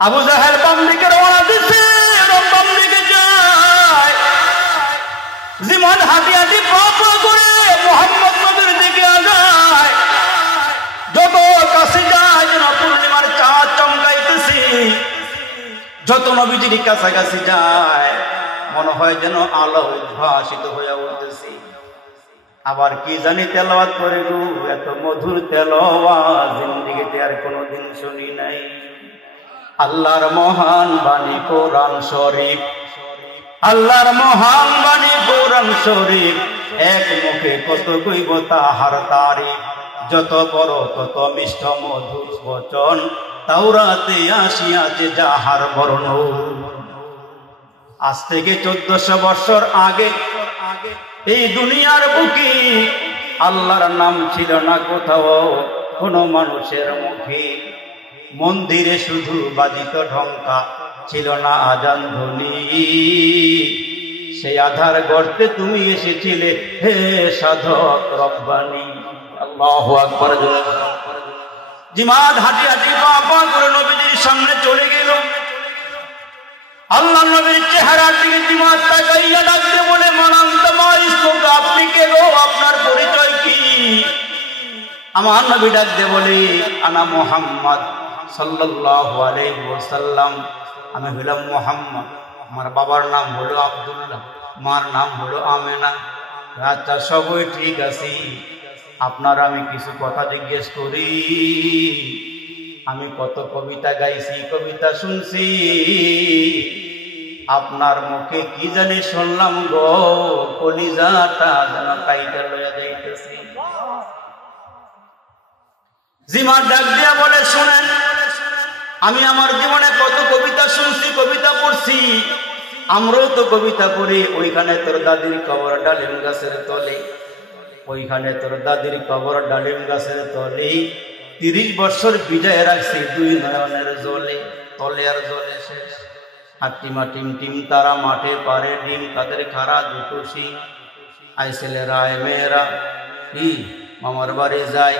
আবু জাহেল বাম দিকে রওনা দিছে, বাম দিকে যায়, জীবন হাঁটি হাঁটি পা করে মুহাম্মদ নবীর দিকে আগায়। যত কাছে যায় যেন পূর্ণিমার চাঁদ চমকাইতেছি, যত নবীজির কাছাকাছি যায় মনে হয় যেন আলো উদ্ভাসিত হয়ে উঠতেছি। আবার কি জানি তেলাওয়াত করে গো, এত মধুর তেলাওয়াত জিন্দেগিতে আর কোনোদিন শুনি নাই। আল্লাহর মহান বাণী কোরআন শরীফ, আল্লাহর মহান বাণী কোরআন শরীফ, এক মুখে কত কইব তাহার তারিফ। যত বড় তত মিষ্ট মধুর বচন, তাওরাতে আসিয়াছে যাহার বর্ণন। আজ থেকে 1400 বছর আগে এই দুনিয়ার বুকে আল্লাহর নাম ছিল না কোথাও কোনো মানুষের মুখে। মন্দিরে শুধু বাজিত ঢঙ্কা, ছিল না আজান ধ্বনি। সেই আধার গর্তে তুমি এসেছিলে হে সাধক রব্বানি। আল্লাহু আকবার। জিমাদ হাঁটি হাঁটি পা পা করে নবীজির সামনে চলে গেল। আল্লাহ নবীর চেহারার দিকে জিমাদ তাকাইয়া ডাকতে বলে, মানান্ত মারিস্তুক, আপনি কে গো, আপনার পরিচয় কি? আমার নবী ডাকতে বলে, আনা মুহাম্মদ সাল্লাল্লাহু আলাইহি ওয়াসাল্লাম, আমি হলাম মুহাম্মদ। আমার বাবার নাম হলো আব্দুল্লাহ, মার নাম হলো আমেনা। আচ্ছা সবই ঠিক আছে, আপনার আমি কিছু কথা জিজ্ঞেস করি। আমি কত কবিতা গাইছি, কবিতা শুনছি, আপনার মুখে কি জানি শুনলাম গো, কলিজাটা যেন কাইটা লইয়া যাইতেছি। জিমার ডাক দিয়া বলে, শুনেন, আমি আমার জীবনে কত কবিতা শুনছি, কবিতা পড়ছি, আমরাও তো কবিতা পড়ি। ওইখানে তোর দাদির কবর ডালিম গাছের তলে, ওইখানে তোর দাদির কবর ডালিম গাছের তলে 30 বছর বিজয় রাখছি দুই নয়নের জলে, তলে আর জলে শেষ। হাট্টিমা টিম টিম তারা মাঠে পারে ডিম, তাদের খারা দুটো শিং। আই ছেলেরা আয় মেয়েরা কি মামার বাড়ি যায়।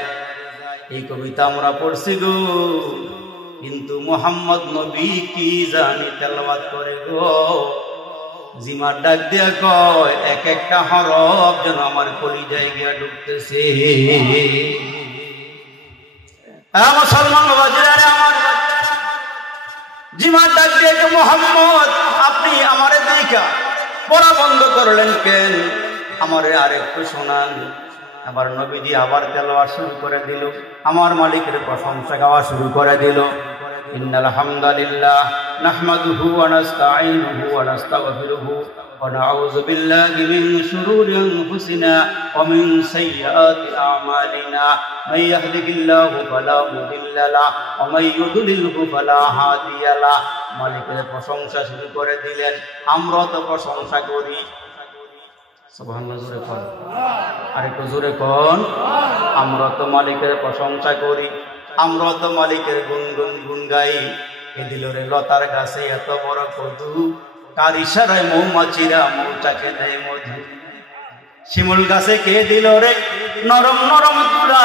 এই কবিতা আমরা পড়ছি গো, কিন্তু মুহাম্মদ নবী কি জানি তেলাওয়াত করে গো। জিমার ডাক দিয়া কয়, এক একটা হরফ যেন আমার কলিজায় গিয়া ঢুকতেছে। মুসলমান বাজারে আমার জিমার ডাক দিয়ে, মুহাম্মদ আপনি আমারে দেখা পড়া বন্ধ করলেন কেন, আমারে আরেকটু শোনান। আবার নবীজি আবার তেলাওয়াত শুরু করে দিল, আমার মালিকের প্রশংসা গাওয়া শুরু করে দিল। ইন্নাল হামদালিল্লাহ নাহমাদুহু ওয়া নাস্তাঈনুহু ওয়া নাস্তাগফিরুহু ওয়া নাউযু বিল্লাহি মিন শুরুরি আনফুসিনা ওয়া মিন সাইয়্যাতি আ'মালিনা। মান ইয়াহদিহিল্লাহু ফালা মুদিল্লা লাহু ওয়া মান ইউদ্লিলহু ফালা হাদিয়া লাহু। মালিকের প্রশংসা শুরু করে দিলেন। আমরা তো প্রশংসা করি, সুবহানাল্লাহ জোরে কোন, আরেকটু জোরে কোন। আমরা তো মালিকের প্রশংসা করি, আমরা তো মালিকের গুণ গাই। এ দিল রে লতার গাছে এত বড় কদু, কার ইশারায় মৌমাছিরা মৌচাকে দেয় মধু। শিমুল গাছে কে দিল রে নরম নরম তুলা,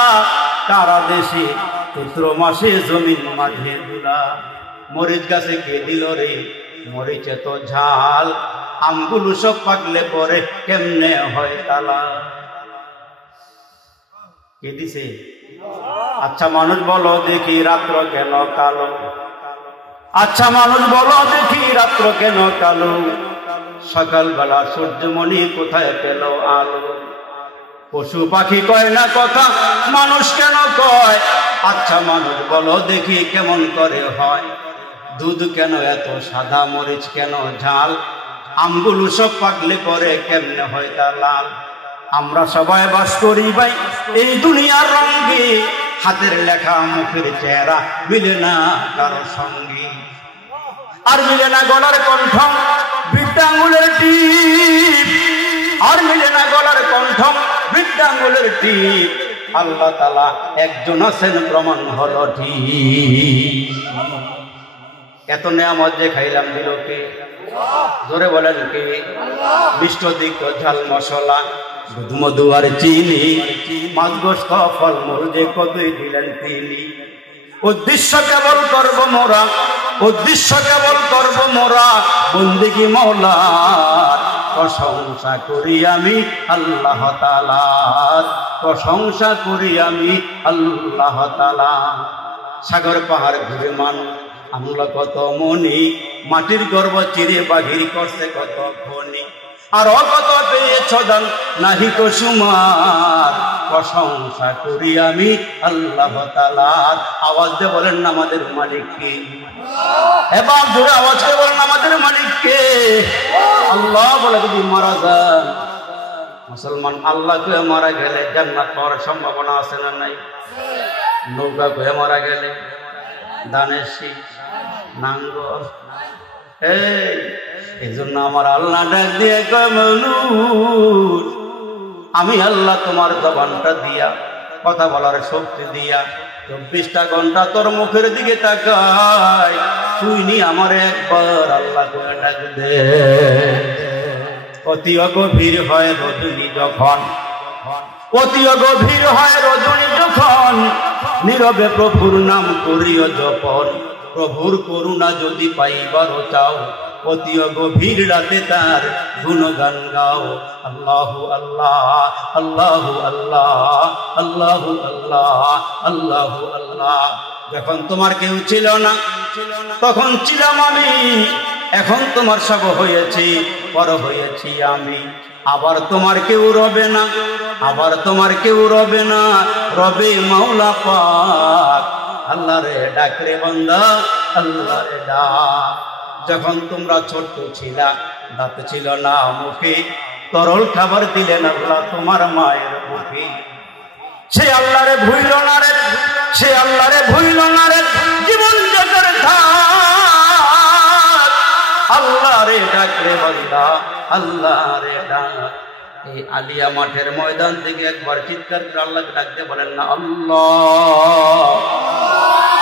কারা দেশে চৈত্র মাসে জমিন মাঠে দুলা। মরিচ গাছে কে দিল রে মরিচ এত ঝাল, আমগুলো সব পাকলে পরে কেমনে হয় তালা। কে দিছে? আচ্ছা মানুষ বলো দেখি রাত্র কেন কালো, আচ্ছা মানুষ বলো দেখি রাত্র কেন কালো। সকালবেলা সূর্যমণি কোথায় পেল আলো। পশু পাখি কয় না কথা, মানুষ কেন কয়। আচ্ছা মানুষ বলো দেখি কেমন করে হয়। দুধ কেন এত সাদা, মরিচ কেন ঝাল, আমগুলো সব পাকলে পরে কেমনে হয় তা লাল। আমরা সবাই বাস করি ভাই এই দুনিয়ার রঙে, হাতের লেখা মুখের চেহারা মিলে না কারো সঙ্গে। আর মিলে না গলার কণ্ঠ বৃদ্ধাঙ্গুলের টিপ, আর মিলে না গলার কণ্ঠ বৃদ্ধাঙ্গুলের টিপ। আল্লাহ তাআলা একজন আছেন প্রমাণ হলো ঠিক। এত নেয়ামত যে খাইলাম দিল কে? জোরে বলেন কে? মিষ্ট দিক ঝাল মশলা, দুধ মধু আর চিনি, মাছ গোস্ত ফলমূল যে কতই দিলেন তিনি। উদ্দেশ্য কেবল করব মোরা, উদ্দেশ্য কেবল করব মোরা বন্দেগী মাওলার। প্রশংসা করি আমি আল্লাহ তাআলার, প্রশংসা করি আমি আল্লাহ তাআলা। সাগর পাহাড় ঘুরে মানুষ আমলা কত মনি, মাটির গর্ব চিরে বাহির করছে কত খনি। আর কত পেয়েছ দান নাহি কো সুমার, প্রশংসা করি আমি আল্লাহ তাআলার। আওয়াজ দিয়ে বলেন না আমাদের মালিক কে? এবার জোরে আওয়াজ করে বলেন আমাদের মালিক কে? আল্লাহ বলে যদি মারা যান মুসলমান, আল্লাহকে মারা গেলে জান্নাত পাওয়ার সম্ভাবনা আছে না নাই? নৌকা করে মারা গেলে দানের শীষ নাঙ্গল, এই জন্য আমার আল্লাহ ডাক দিয়ে কয় মৌলুদ, আমি আল্লাহ তোমার জবানটা দিয়া, কথা বলার শক্তি দিয়া 24টা ঘন্টা তোর মুখের দিকে তাকাই, তুই নি আমার একবার আল্লাহ করে ডাক দে। অতি গভীর হয় রজনী যখন, অতি গভীর হয় রজনী যখন, নীরবে প্রভুর নাম করিও জপন। প্রভুর করুণা যদি পাইবারও চাও, অতি গভীর রাতে তার গুণগান গাও। আল্লাহু আল্লাহ, আল্লাহু আল্লাহ, আল্লাহু আল্লাহ, আল্লাহু আল্লাহ। যখন তোমার কেউ ছিল না তখন ছিলাম আমি, এখন তোমার সব হয়েছি, পর হয়েছি আমি। আবার তোমার কেউ রবে না, আবার তোমার কেউ রবে না, রবে মাওলা পাক। আল্লাহ রে ডাক রে বান্দা, আল্লাহ রে ডাক। যখন তোমরা ছোট্ট ছিলা, দাঁত ছিল না মুখে, তরল খাবার দিলেন আল্লাহ তোমার মায়ের মুখে। সে আল্লাহ রে ভুইল না রে, সে আল্লাহ রে ভুইল না রে, জীবন জগের থাক। আল্লাহ রে ডাক রে বান্দা, আল্লাহ রে ডাক। এই আলিয়া মাঠের ময়দান থেকে একবার চিৎকার করে আল্লাহকে ডাকতে বলেন না আল্লাহ।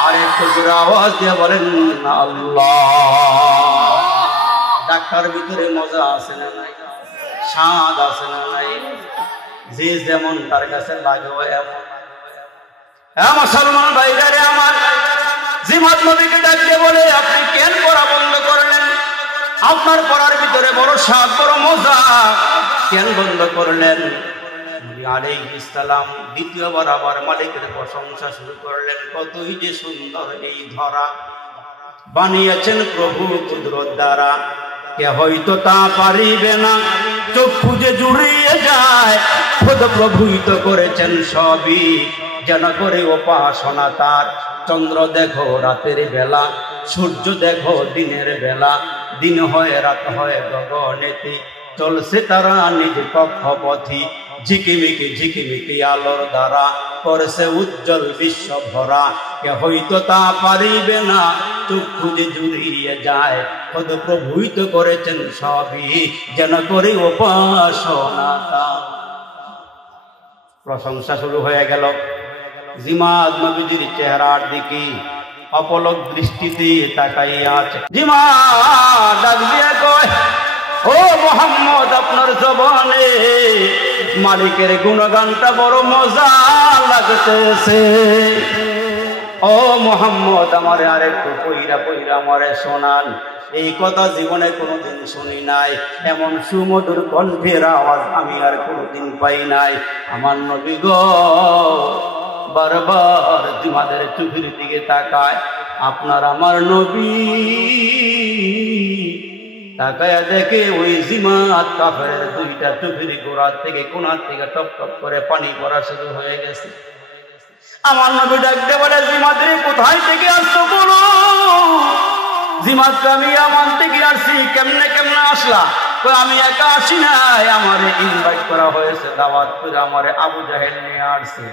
আর একটু জোরে আওয়াজ দিয়ে বলেন না আল্লাহ। ডাক্তার ভিতরে মজা আছে না নাই? স্বাদ আছে না নাই? যে যেমন তার কাছে লাগে এমন। হ্যাঁ মুসলমান ভাইরা আমার, জিমাত নবীকে ডাকতে বলে আপনি কেন পড়া বন্ধ করলেন? আপনার পড়ার ভিতরে বড় স্বাদ, বড় মজা, কেন বন্ধ করলেন? নবী আলাইহিস সালাম দ্বিতীয়বার আবার মালিকের প্রশংসা শুরু করলেন। কতই যে সুন্দর এই ধরা, বানিয়েছেন প্রভু কুদরত দ্বারা, কে হয়তো তা পারিবে না, চক্ষু যে জুড়িয়ে যায়। খোদ প্রভুই তো করেছেন সবই, যেন করে উপাসনা তার। চন্দ্র দেখো রাতের বেলা, সূর্য দেখো দিনের বেলা, দিন হয় রাত হয় গগনেতে, চলছে তারা নিজ কক্ষপথি। ঝিকিমিকি ঝিকিমিকি আলোর দ্বারা করছে উজ্জ্বল বিশ্ব ভরা, কে হয়তো তা পারিবে না, চক্ষু যে জুড়িয়ে যায়। খোদ প্রভুই তো করেছেন সবই, যেন করে উপাসনা তার। প্রশংসা শুরু হয়ে গেল। জিমাত নবীজির চেহারার দিকে অপলক দৃষ্টিতে তাকাইয়া আছে। জিমাত ডাক দিয়ে কয়, ও মুহাম্মদ, আপনার জবানে মালিকের গুণগানটা বড় মজা লাগতেছে। ও মুহাম্মদ, আমারে আরেকটু পইরা পইরা আমারে শোনান। এই কথা জীবনে কোনোদিন শুনি নাই, এমন সুমধুর কণ্ঠের আওয়াজ আমি আর কোনোদিন পাই নাই। আমার নবী গো বারবার তোমাদের চোখের দিকে তাকায়। আপনার আমার নবী তাকায়া দেখে ওই জিমাত কাফেরের দুইটা চোখের গোড়ার থেকে কোনার থেকে টপ টপ করে পানি পড়া শুরু হয়ে গেছে। আমার নবী ডাকতে বলে, জিমাত রে কোথায় থেকে আসছো বলো? জিমাত আমি আমার থেকে আসছি। কেমনে কেমনে আসলা? আমি একা আসি নাই, আমারে ইনভাইট করা হয়েছে, দাওয়াত করে আমারে আবু জাহেল নিয়ে আসছে।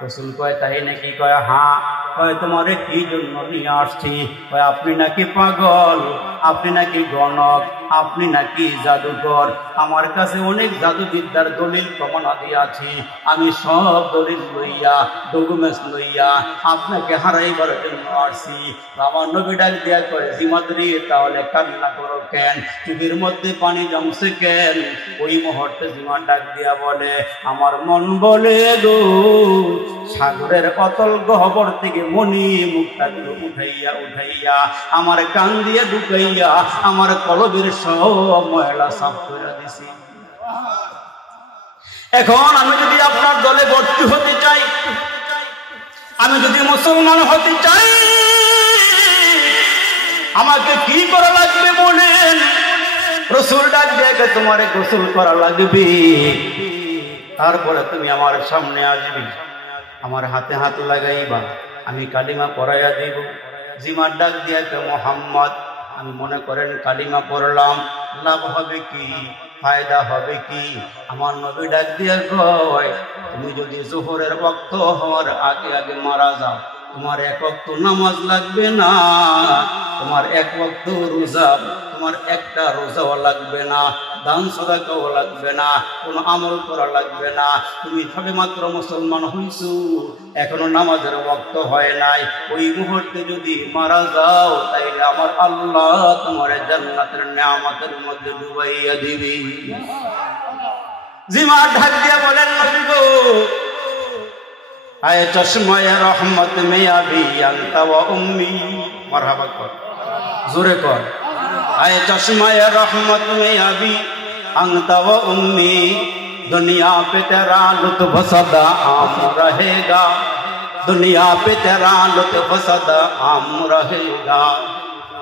রাসূল কয় তাই নাকি? কয় হ্যাঁ। কয় তোমারে কি জন্য নিয়ে আসছি? কয় আপনি নাকি পাগল, আপনি নাকি গণক, আপনি নাকি জাদুকর। আমার কাছে অনেক জাদুবিদ্যার দলিল প্রমাণাদি আছে, আমি সব দলিল লইয়া ডকুমেন্টস লইয়া আপনাকে হারাইবার জন্য আসছি। আমার নবী ডাক দিয়া করে, জিমাদ্রি তাহলে কান্না করো কেন, চোখের মধ্যে পানি জমছে কেন? ওই মুহূর্তে জিমা ডাক দিয়া বলে, আমার মন বলে গো, সাগরের অতল গহ্বর থেকে মণি মুক্তাগুলো উঠাইয়া উঠাইয়া আমার কান দিয়ে ঢুকাইয়া আমার কলবের সব ময়লা সাফ করে দিছি। এখন আমি যদি আপনার দলে ভর্তি হতে চাই, আমি যদি মুসলমান হতে চাই, আমাকে কি করা লাগবে বলেন? রাসূল ডাক দিয়ে, তোমারে গোসল করা লাগবে, তারপরে তুমি আমার সামনে আসবে, আমার হাতে হাত লাগাইবা, আমি কালিমা পড়াইয়া দিব। জিমার ডাক দিয়ে, মোহাম্মদ, আমি মনে করেন কালিমা পড়লাম, লাভ হবে কি, ফায়দা হবে কি? আমার নবী ডাক দিয়ে কয়, তুমি যদি জোহরের ওয়াক্ত হওয়ার আগে আগে মারা যাও, তোমার এক ওয়াক্ত নামাজ লাগবে না, তোমার এক ওয়াক্ত রোজা, তোমার একটা রোজাও লাগবে না, দান সাদাকাও লাগবে না, কোনো আমল করা লাগবে না। তুমি সবে মাত্র মুসলমান হইছো, এখনো নামাজের ওয়াক্ত হয় নাই, ওই মুহূর্তে যদি মারা যাও, তাইলে আমার আল্লাহ তোমার জান্নাতের নিয়ামতের মধ্যে ডুবাইয়া দিবি। জিমা ঢাক দিয়া বলেন, নবী গো, আয়ে চশমায়ে রহমত মে আবি আনতা ওয়া উম্মি, মারহাবা কর, জোরে কর, আয়ে চশমায়ে রহমত মে আবি আনতা ওয়া উম্মি, दुनिया पे तेरा लुत्फ सदा आम रहेगा, दुनिया पे तेरा लुत्फ सदा आम रहेगा,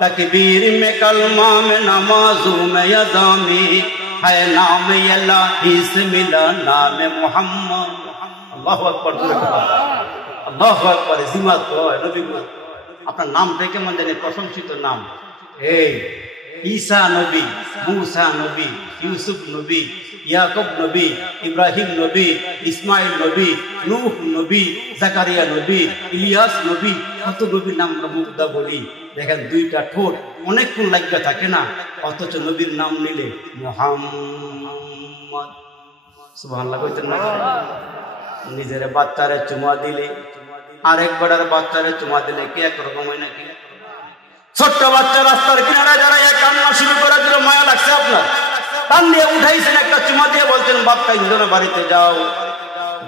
तकबीर में कलमा में नमाजू में यज़ामी है नाम अल्लाह से मिला नाम मोहम्मद। अल्लाहु আকবার, আল্লাহু আকবার। জিমা কয়, নবী গো, আপনার নামটা কেমন জানি প্রশংসিত নাম। এই ঈসা নবী, মূসা নবী, ইউসুফ নবী, ইয়াকুব নবী, ইব্রাহিম নবী, ইসমাইল নবী, নূহ নবী, জাকারিয়া নবী, ইলিয়াস নবী, কত নবীর নাম আমরা মুগ্ধা বলি। দেখেন দুইটা ঠোঁট অনেকক্ষণ লাগিয়া থাকে না, অথচ নবীর নাম নিলে মুহাম্মদ, সুবহানাল্লাহ কইতেন না? নিজের বাচ্চারে চুমা দিলে আরেকবার বাচ্চারে চুমা দিলে কি একরকম হয় নাকি? ছোট্ট বাচ্চা রাস্তার কিনারে দাঁড়াইয়া কান্না শুরু করে দিল, মায়া লাগছে আপনার, টান দিয়ে উঠাইছেন, একটা চুমা দিয়ে বলছেন বাপটা ইন্দোনে বাড়িতে যাও।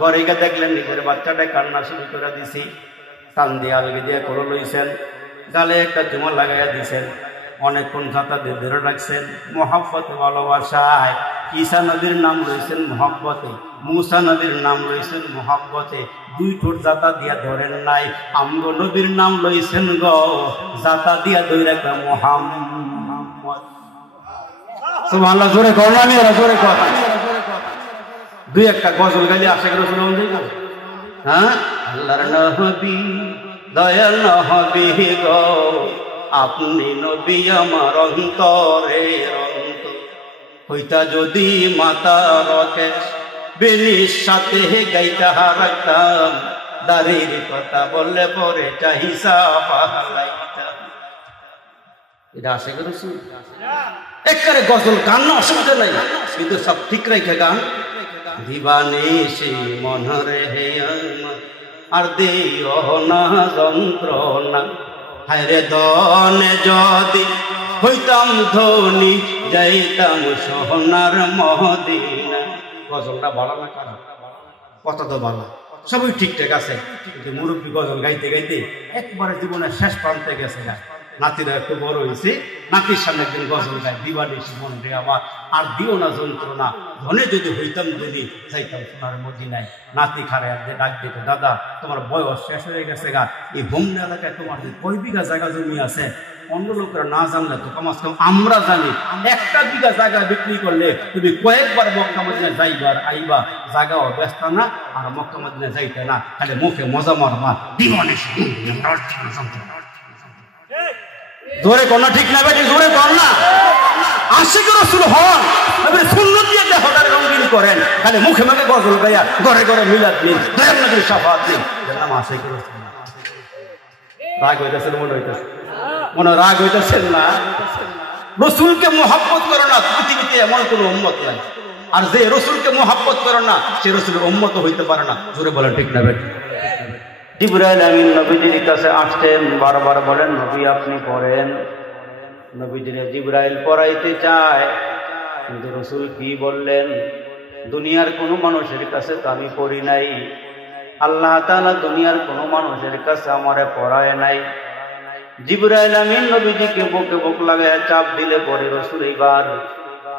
ঘরে গিয়ে দেখলেন নিজের বাচ্চাটা কান্না শুরু করে দিছি, টান দিয়ে আলগে দিয়ে করে লইছেন, গালে একটা চুমা লাগাইয়া দিছেন, অনেকক্ষণ ছাতা দিয়ে ধরে রাখছেন, মহব্বতে ভালোবাসায়। ঈসা নবীর নাম লইছেন মহব্বতে, মূসা নবীর নাম লইছেন মহব্বতে, দুই ঠোঁট জাতা দিয়া ধরেন নাই। আমগো নবীর নাম লইছেন গো জাতা দিয়া ধরে মুহাম্মদ। সুবহানাল্লাহ, জোরে কর না, মেয়েরা জোরে কর। দুই একটা গজল গাইলে আশিক রাসূল হয়ে যাবে। হ্যাঁ, আল্লাহর নবী দয়াল নবী গো, আপনি নবী আমার অন্তরের অন্তর, হইতা যদি মাতা রকে বেনির সাথে গাইতা রাখতাম, দাড়ির কথা বললে পরে চাহিসা পালাইতাম। এটা আশিক রাসূল একবারে গজল গান না, অসুবিধা নাই, কিন্তু সব ঠিক রেখে গান। দিবানে সে মনরে হে আর দেও না যন্ত্রণা, হায়রে দনে যদি হইতাম ধনী, যাইতাম সোনার মদিনা। গজলটা ভালো না খারাপ? কথা তো ভালো, সবই ঠিকঠাক আছে, কিন্তু মুরব্বী গজল গাইতে গাইতে একবারে জীবনের শেষ প্রান্তে গেছে। নাতিরা একটু বড় হয়েছে, নাতির সামনে একদিন গজল গায়, দিবানিশি মন রে আমার আর দিও না যন্ত্রণা, ধনে যদি হইতাম ধনী, যাইতাম সোনার মদিনায়। নাতি খারে একদিন ডাক দিতে, দাদা তোমার বয়স শেষ হয়ে গেছে গা, এই হোমনা এলাকায় তোমার যে কয় বিঘা জায়গা জমি আছে, অন্য লোকেরা না জানলে তো কমাস কম আমরা জানি, একটা বিঘা জায়গা বিক্রি করলে তুমি কয়েকবার মক্কা মদিনা যাইবার আইবা, জায়গাও ব্যস্ত না আর মক্কা মদিনা যাইতে না, খালি মুখে মজা মারবা। দিবানিশি জোরে কর না, ঠিক না বেটি? জোরে কর না। আশিক রাসূল হন, সুন্নাত দিয়ে দেহটারে রঙিন করেন, খালি মুখে মুখে গজল গাইয়া ঘরে ঘরে মিলাদ দিন, দয়াল নবীর শাফাআত দিন। নাম আশিক রাসূল। রাগ হইতেছেন মনে হইতেছে, মনে রাগ হইতেছেন না? রসুলকে মোহাব্বত করো না, পৃথিবীতে এমন কোনো উম্মত নাই। আর যে রসুলকে মোহাব্বত করে না সে রসুলের উম্মত হইতে পারে না। জোরে বলেন ঠিক না বেঠিক? জিবরাইল আমিন নবীজির কাছে আসতেন, বারবার বলেন নবী আপনি পড়েন। নবীজিরে জিবরাইল পড়াইতে চায়, কিন্তু রসুল কি বললেন, দুনিয়ার কোনো মানুষের কাছে তো আমি পড়ি নাই, আল্লাহ তাআলা দুনিয়ার কোনো মানুষের কাছে আমারে পড়ায় নাই। জিবরাইল আমিন নবীজিকে বুকে বুক লাগায় চাপ দিলে পরে রসুল এইবার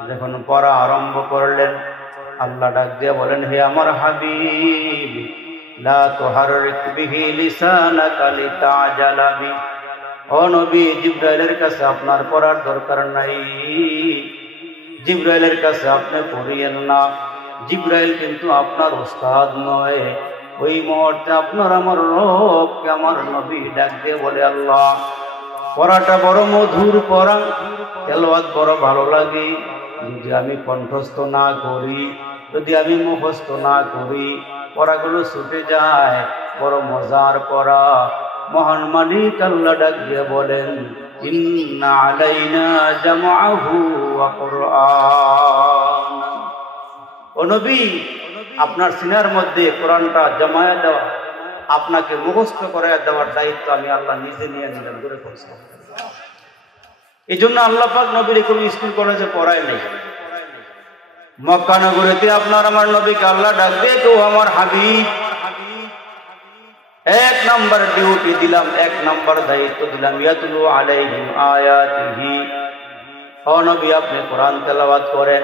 যখন পড়া আরম্ভ করলেন, আল্লাহ ডাক দিয়ে বলেন হে আমার হাবিব লা তুহাররিক বিহি লিসানাকা লিতাজালা বি। ও নবী, জিবরাইলের কাছে আপনার পড়ার দরকার নাই, জিবরাইলের কাছে আপনি পড়িয়েন না। জিবরাইল কিন্তু আপনার উস্তাদ নয়। ওই মুহূর্তে আপনার আমার রবকে আমার নবী ডাক দিয়ে বলে আল্লাহ পড়াটা বড় মধুর পড়া, তেলাওয়াত বড় ভালো লাগে, যদি আমি কণ্ঠস্থ না করি, যদি আমি মুখস্থ না করি, পড়াগুলো ছুটে যায়, বড় মজার পড়া। মহান মালিক আল্লাহ ডাক দিয়ে বলেন ইন্না আলাইনা জামআহু ওয়া কুরআন। ও নবী, আপনার সিনার মধ্যে কোরআনটা জমায়ে দেওয়া, আপনাকে মুখস্থ করায় দেওয়ার দায়িত্ব আমি আল্লাহ নিজে নিয়ে নিলাম। করে করছি। এই জন্য আল্লাহ পাক নবীর কোনো স্কুল কলেজে পড়ায় নেই। মক্কা নগরীতে আপনার আমার নবীকে আল্লাহ ডাক দিয়ে কেউ আমার হাবিব, এক নাম্বার ডিউটি দিলাম, এক নাম্বার দায়িত্ব দিলাম, ইয়াতলু আলাইহিম আয়াতিহি। ও নবী, আপনি কোরআন তেলাওয়াত করেন।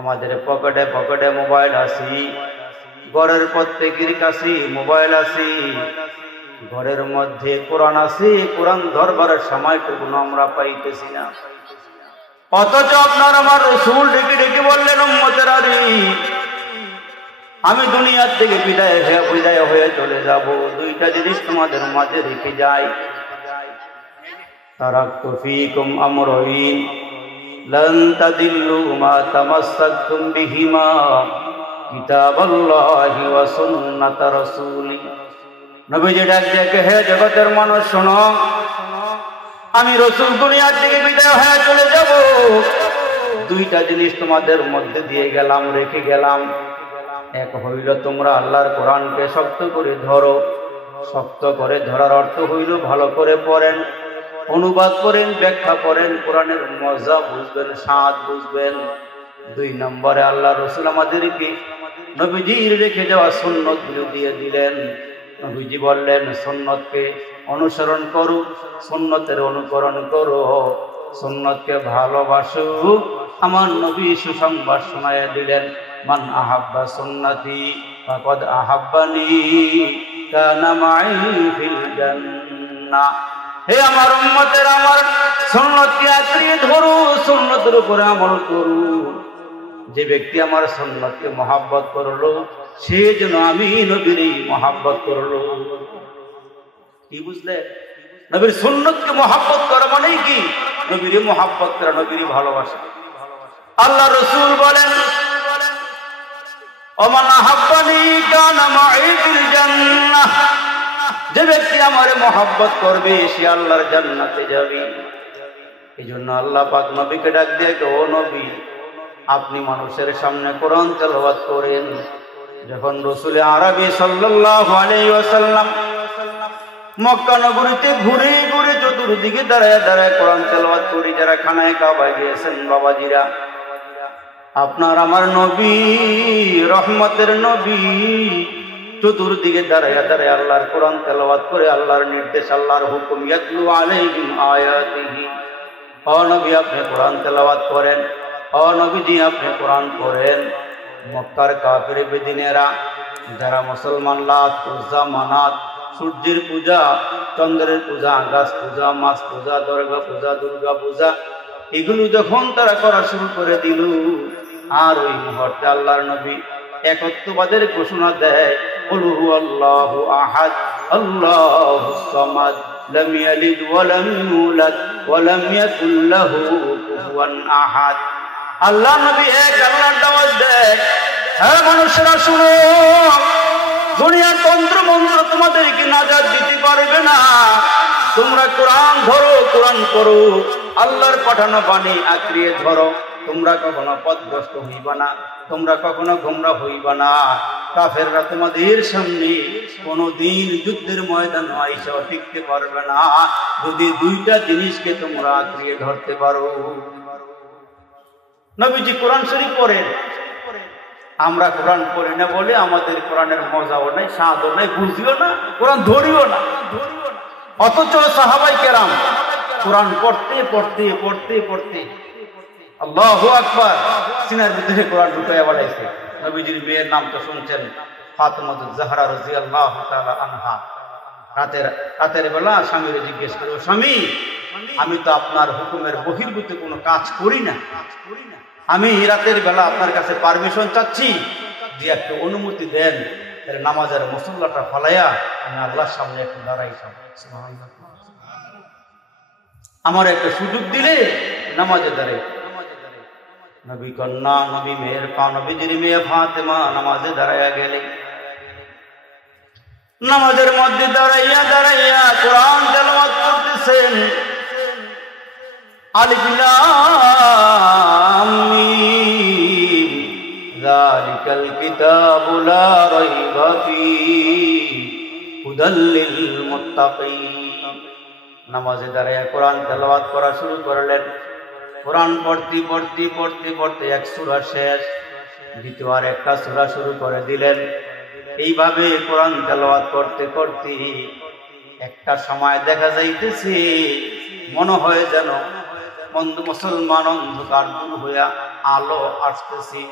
আমাদের পকেটে পকেটে মোবাইল আছে, ঘরের প্রত্যেকের কাছে মোবাইল আছে, ঘরের মধ্যে কোরআন আছে, কোরআন ধরবার সময়টুকু আমরা পাইতেছি না। অথচ আপনার আমার রাসূল ডেকে ডেকে বললেন উম্মতেরা রে, আমি দুনিয়ার থেকে বিদায় হয়ে চলে যাব, দুইটা জিনিস তোমাদের মাঝে রেখে যাই। তারাকতু ফীকুম আমরাইন লান তাদিল্লু মা তামাসসাকতুম বিহিমা কিতাবাল্লাহি ওয়া সুন্নাত রাসূলি। নবীজি ডাক দিয়ে হে জগতের মানুষ শোনো, আমি রাসূল দুনিয়ার থেকে বিদায় হয়ে চলে যাব, দুইটা জিনিস তোমাদের মধ্যে দিয়ে গেলাম, রেখে গেলাম। এক হইল তোমরা আল্লাহর কোরআনকে শক্ত করে ধরো। শক্ত করে ধরার অর্থ হইল ভালো করে পড়েন, অনুবাদ করেন, ব্যাখ্যা করেন, কোরআনের মজা বুঝবেন, স্বাদ বুঝবেন। দুই নম্বরে আল্লাহ রাসূল আমাদেরকে নবীজির রেখে যাওয়া সুন্নতগুলো দিয়ে দিলেন। নবীজি বললেন সুন্নতকে অনুসরণ করো, সুন্নতের অনুকরণ করো, সুন্নতকে ভালোবাসো। আমার নবী সুসংবাদ শোনায় দিলেন মান আহাব্বা সুন্নতি ফাকাদ আহাব্বানি কানা মাই ফিল জান্নাহ। হে আমার উম্মতের, আমার সুন্নতকে আঁকড়িয়ে ধরো, সুন্নতের উপরে আমল করো। যে ব্যক্তি আমার সুন্নতকে মহব্বত করলো, সে যেন আমি নবীরই মহব্বত করলো। কি বুঝলে? নবীর সুন্নতকে মহব্বত করা মানে কি? নবীরই মহব্বত করা, নবীরই ভালোবাসা। আল্লাহ রাসূল বলেন ওমান আহাব্বানি কানা মাই ফিল জান্নাহ। যে ব্যক্তি আমারে মহব্বত করবে সে আল্লাহর জান্নাতে যাবে। এই জন্য আল্লাহ পাক নবীকে ডাক দিয়ে ও নবী, আপনি মানুষের সামনে কোরআন তেলাওয়াত করেন। যখন রাসূল আরবি সাল্লাল্লাহু আলাইহি ওয়াসাল্লাম মক্কা নগরীতে ঘুরে ঘুরে চতুর্দিকে দাঁড়ায় দাঁড়ায় কোরআন তেলাওয়াত করি, যারা খানায় কাবায় গিয়েছেন বাবাজিরা, আপনার আমার নবী রহমতের নবী চতুর্দিকে দাঁড়ায় দাঁড়ায় আল্লাহর কোরআন তেলাওয়াত করে, আল্লাহর নির্দেশ, আল্লাহর হুকুম, ইয়াতলু আলাইহিম আয়াতিহি। ও নবী, আপনি কোরআন তেলাওয়াত করেন। ও নবীজি, আপনি কোরআন পড়েন। মক্কার কাফির বেদিনেরা, যারা মুসলমান লাত, উজ্জা, মানাত, সূর্যের পূজা, চন্দ্রের পূজা, গাছ পূজা, মাছ পূজা, দুর্গা পূজা, দুর্গা পূজা, এগুলো যখন তারা করা শুরু করে দিল, আর ওই মুহূর্তে আল্লাহর নবী একত্ববাদের ঘোষণা দেয়, কুল হুয়াল্লাহু আহাদ আল্লাহুস সামাদ লাম ইয়ালিদ ওয়া লাম ইউলাদ ওয়া লাম ইয়াকুল লাহু কুফুয়ান আহাদ। আল্লাহ নবী এক আল্লাহর দাওয়াত দেয়, হ্যাঁ মানুষেরা শুনো, দুনিয়ার তন্ত্র মন্ত্র তোমাদেরকে নাজাত দিতে পারবে না। তোমরা কোরআন ধরো, কোরআন করো, আল্লাহর পাঠানো বাণী আঁকড়িয়ে ধরো, তোমরা কখনো পথভ্রষ্ট হইবা না, তোমরা কখনো গোমরা হইবা না। কাফেররা তোমাদের সামনে কোনদিন যুদ্ধের ময়দান আইসা টিকতে পারবে না, যদি দুইটা জিনিসকে তোমরা আঁকড়িয়ে ধরতে পারো। নবীজি কোরআন শরীফ পড়েন, আমরা কোরআন পড়ি না বলে আমাদের কোরআনের মজাও নাই, স্বাদও নাই, বুঝিও না, কোরআন ধরিও না। অথচ সাহাবায়ে কেরাম কোরআন পড়তে পড়তে পড়তে পড়তে আল্লাহু আকবার সিনার ভিতরে কোরআন ঢুকাইয়া বলাইছে। নবীজির মেয়ের নাম তো শুনছেন, ফাতেমাতুজ জাহরা রাদিয়াল্লাহু তাআলা আনহা। রাতের বেলা স্বামীরে জিজ্ঞেস করো, স্বামী আমি তো আপনার হুকুমের বহির্ভূত কোনো কাজ করি না, আমি রাতের বেলা আপনার কাছে পারমিশন চাচ্ছি, যে একটু অনুমতি দেন, নামাজের মুসল্লাটা ফালাইয়া আমি আল্লাহর সামনে একটু দাঁড়াইতাম, আমার একটা সুযোগ দিলে নামাজে দাঁড়াই। নবী কন্যা নবী মেয়ের নবীজির মেয়ে ফাতেমা নামাজে দাঁড়াইয়া গেলে, নামাজের মধ্যে দাঁড়াইয়া দাঁড়াইয়া কোরআন তেলাওয়াত করতেছেন। আলিফ লাম মিম যালিকাল কিতাবু লা রাইবা ফীহি হুদাল লিল মুত্তাকিন। নামাজে দাঁড়াইয়া কোরআন তেলাওয়াত করা শুরু করলেন। কোরআন পড়তে পড়তে পড়তে পড়তে এক সূরা শেষ, দ্বিতীয় আর একটা সূরা শুরু করে দিলেন। এইভাবে কোরআন তেলাওয়াত করতে করতে একটা সময় দেখা যাইতেছে মনে হয় যেন মুসলমান অন্ধকার দূর হইয়া আলো আসতেছে।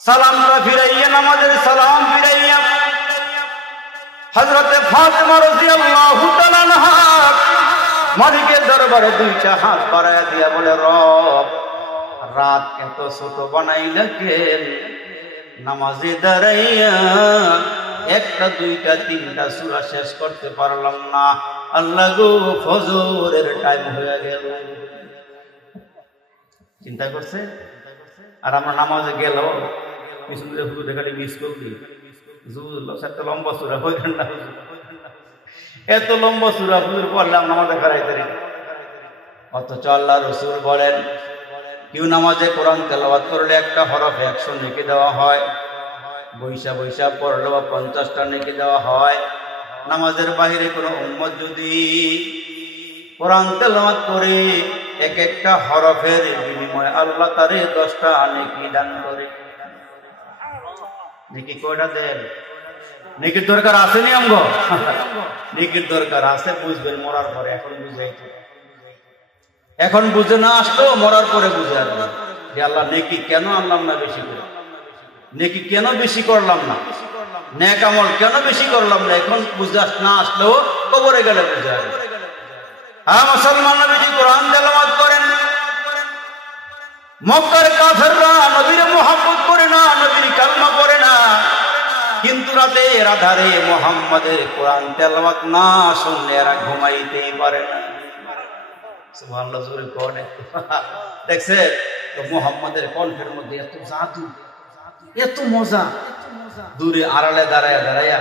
সালামটা ফিরাইয়া, নামাজের সালাম ফিরাইয়া হযরতে ফাতেমা রাদিয়াল্লাহু তাআলা আনহা মালিকের দরবারে দুইটা হাত বাড়াইয়া দিয়া বলে, রব রাত এত ছোট বানাইলা কেন? নামাজে দাঁড়াইয়া একটা দুইটা তিনটা সূরা শেষ করতে পারলাম না, আল্লাহ গো ফজরের টাইম হয়ে গেল। চিন্তা করছে, আর আমরা নামাজে গেল পিছন দিয়ে হুজুর দেখালি মিস করলি, এত লম্বা সূরা হইলেন না, এত লম্বা সূরা হুজুর পড়লাম নামাজে খারাইতে। অথচ আল্লাহ রাসূল বলেন, কেউ নামাজে কোরআন তেলাওয়াত করলে একটা হরফে 100 নেকি দেওয়া হয়, বৈশা বৈশা পড়লে 50টা নেকি দেওয়া হয়। নামাজের বাইরে কোনো উম্মত যদি কোরআন তেলাওয়াত করে এক একটা হরফের বিনিময়ে আল্লাহ তারে 10টা নেকি দান করে। নেকি কয়টা দেন? নেকির দরকার আছে নি আমগো? নেকির দরকার আছে, বুঝবেন মরার পরে, এখন বুঝাইতো, এখন বুঝে না আসলেও মরার পরে বুঝে আসবে যে আল্লাহ নেকি কেন আনলাম না বেশি করে, নেকি কেন বেশি করলাম না, নেক আমল কেন বেশি করলাম না, এখন বুঝে না আসলেও কবরে গেলে বুঝে আসবে। হ্যাঁ, মুসলমান নবীজি কোরআন তেলাওয়াত করেন। মক্কার কাফেররা নবীর মুহাব্বত করে না, নবীর কালমা পড়ে না, কিন্তু রাতের আধারে মুহাম্মাদের কোরআন তেলাওয়াত না শুনলে এরা ঘুমাইতেই পারে না। সুবহানাল্লাহ, জোরে কোনে দেখছে তো মুহাম্মাদের কণ্ঠের মধ্যে এত জাদু, এত মজা। দূরে আড়ালে দাঁড়ায়া দাঁড়ায়া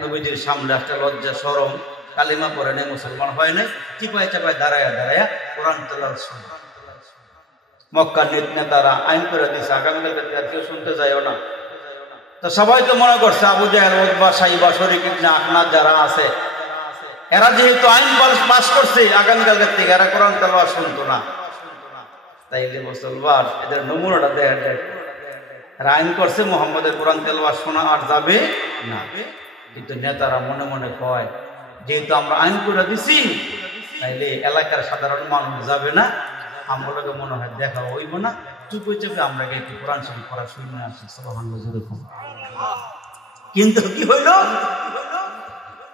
নবীজির সামনে একটা লজ্জা শরম, কালিমা পড়ে নেই, মুসলমান হয় নাই, চিপায় চাপায় দাঁড়ায়া দাঁড়ায়া কোরআন তেলাওয়াত শুনে। মক্কার নেতারা আইন করে দিছে, আগামীকালকে আর কেউ শুনতে যায়ও না। তো সবাই তো মনে করছে আবু জাহেল, উতবা, সাইবা, শরীক ইবনে আখনাস যারা আছে, এরা যেহেতু আইন পাস করছে, আগামীকালকে থেকে এরা কোরআন তেলাওয়াত শুনতো না। তাইলে মুসলমান এদের নমুনাটা দেখেন, এরা আইন করছে মুহাম্মাদের কোরআন তেলাওয়াত শোনা আর যাবে না, কিন্তু নেতারা মনে মনে কয় যেহেতু আমরা আইন করে দিছি, তাইলে এলাকার সাধারণ মানুষ যাবে না, আমগুলোকে মনে হয় দেখা হইব না, চুপে চুপে আমরা একটু কোরআন শরীফ পড়া শুনে আসি। সুবহানাল্লাহ। কিন্তু কি হইল,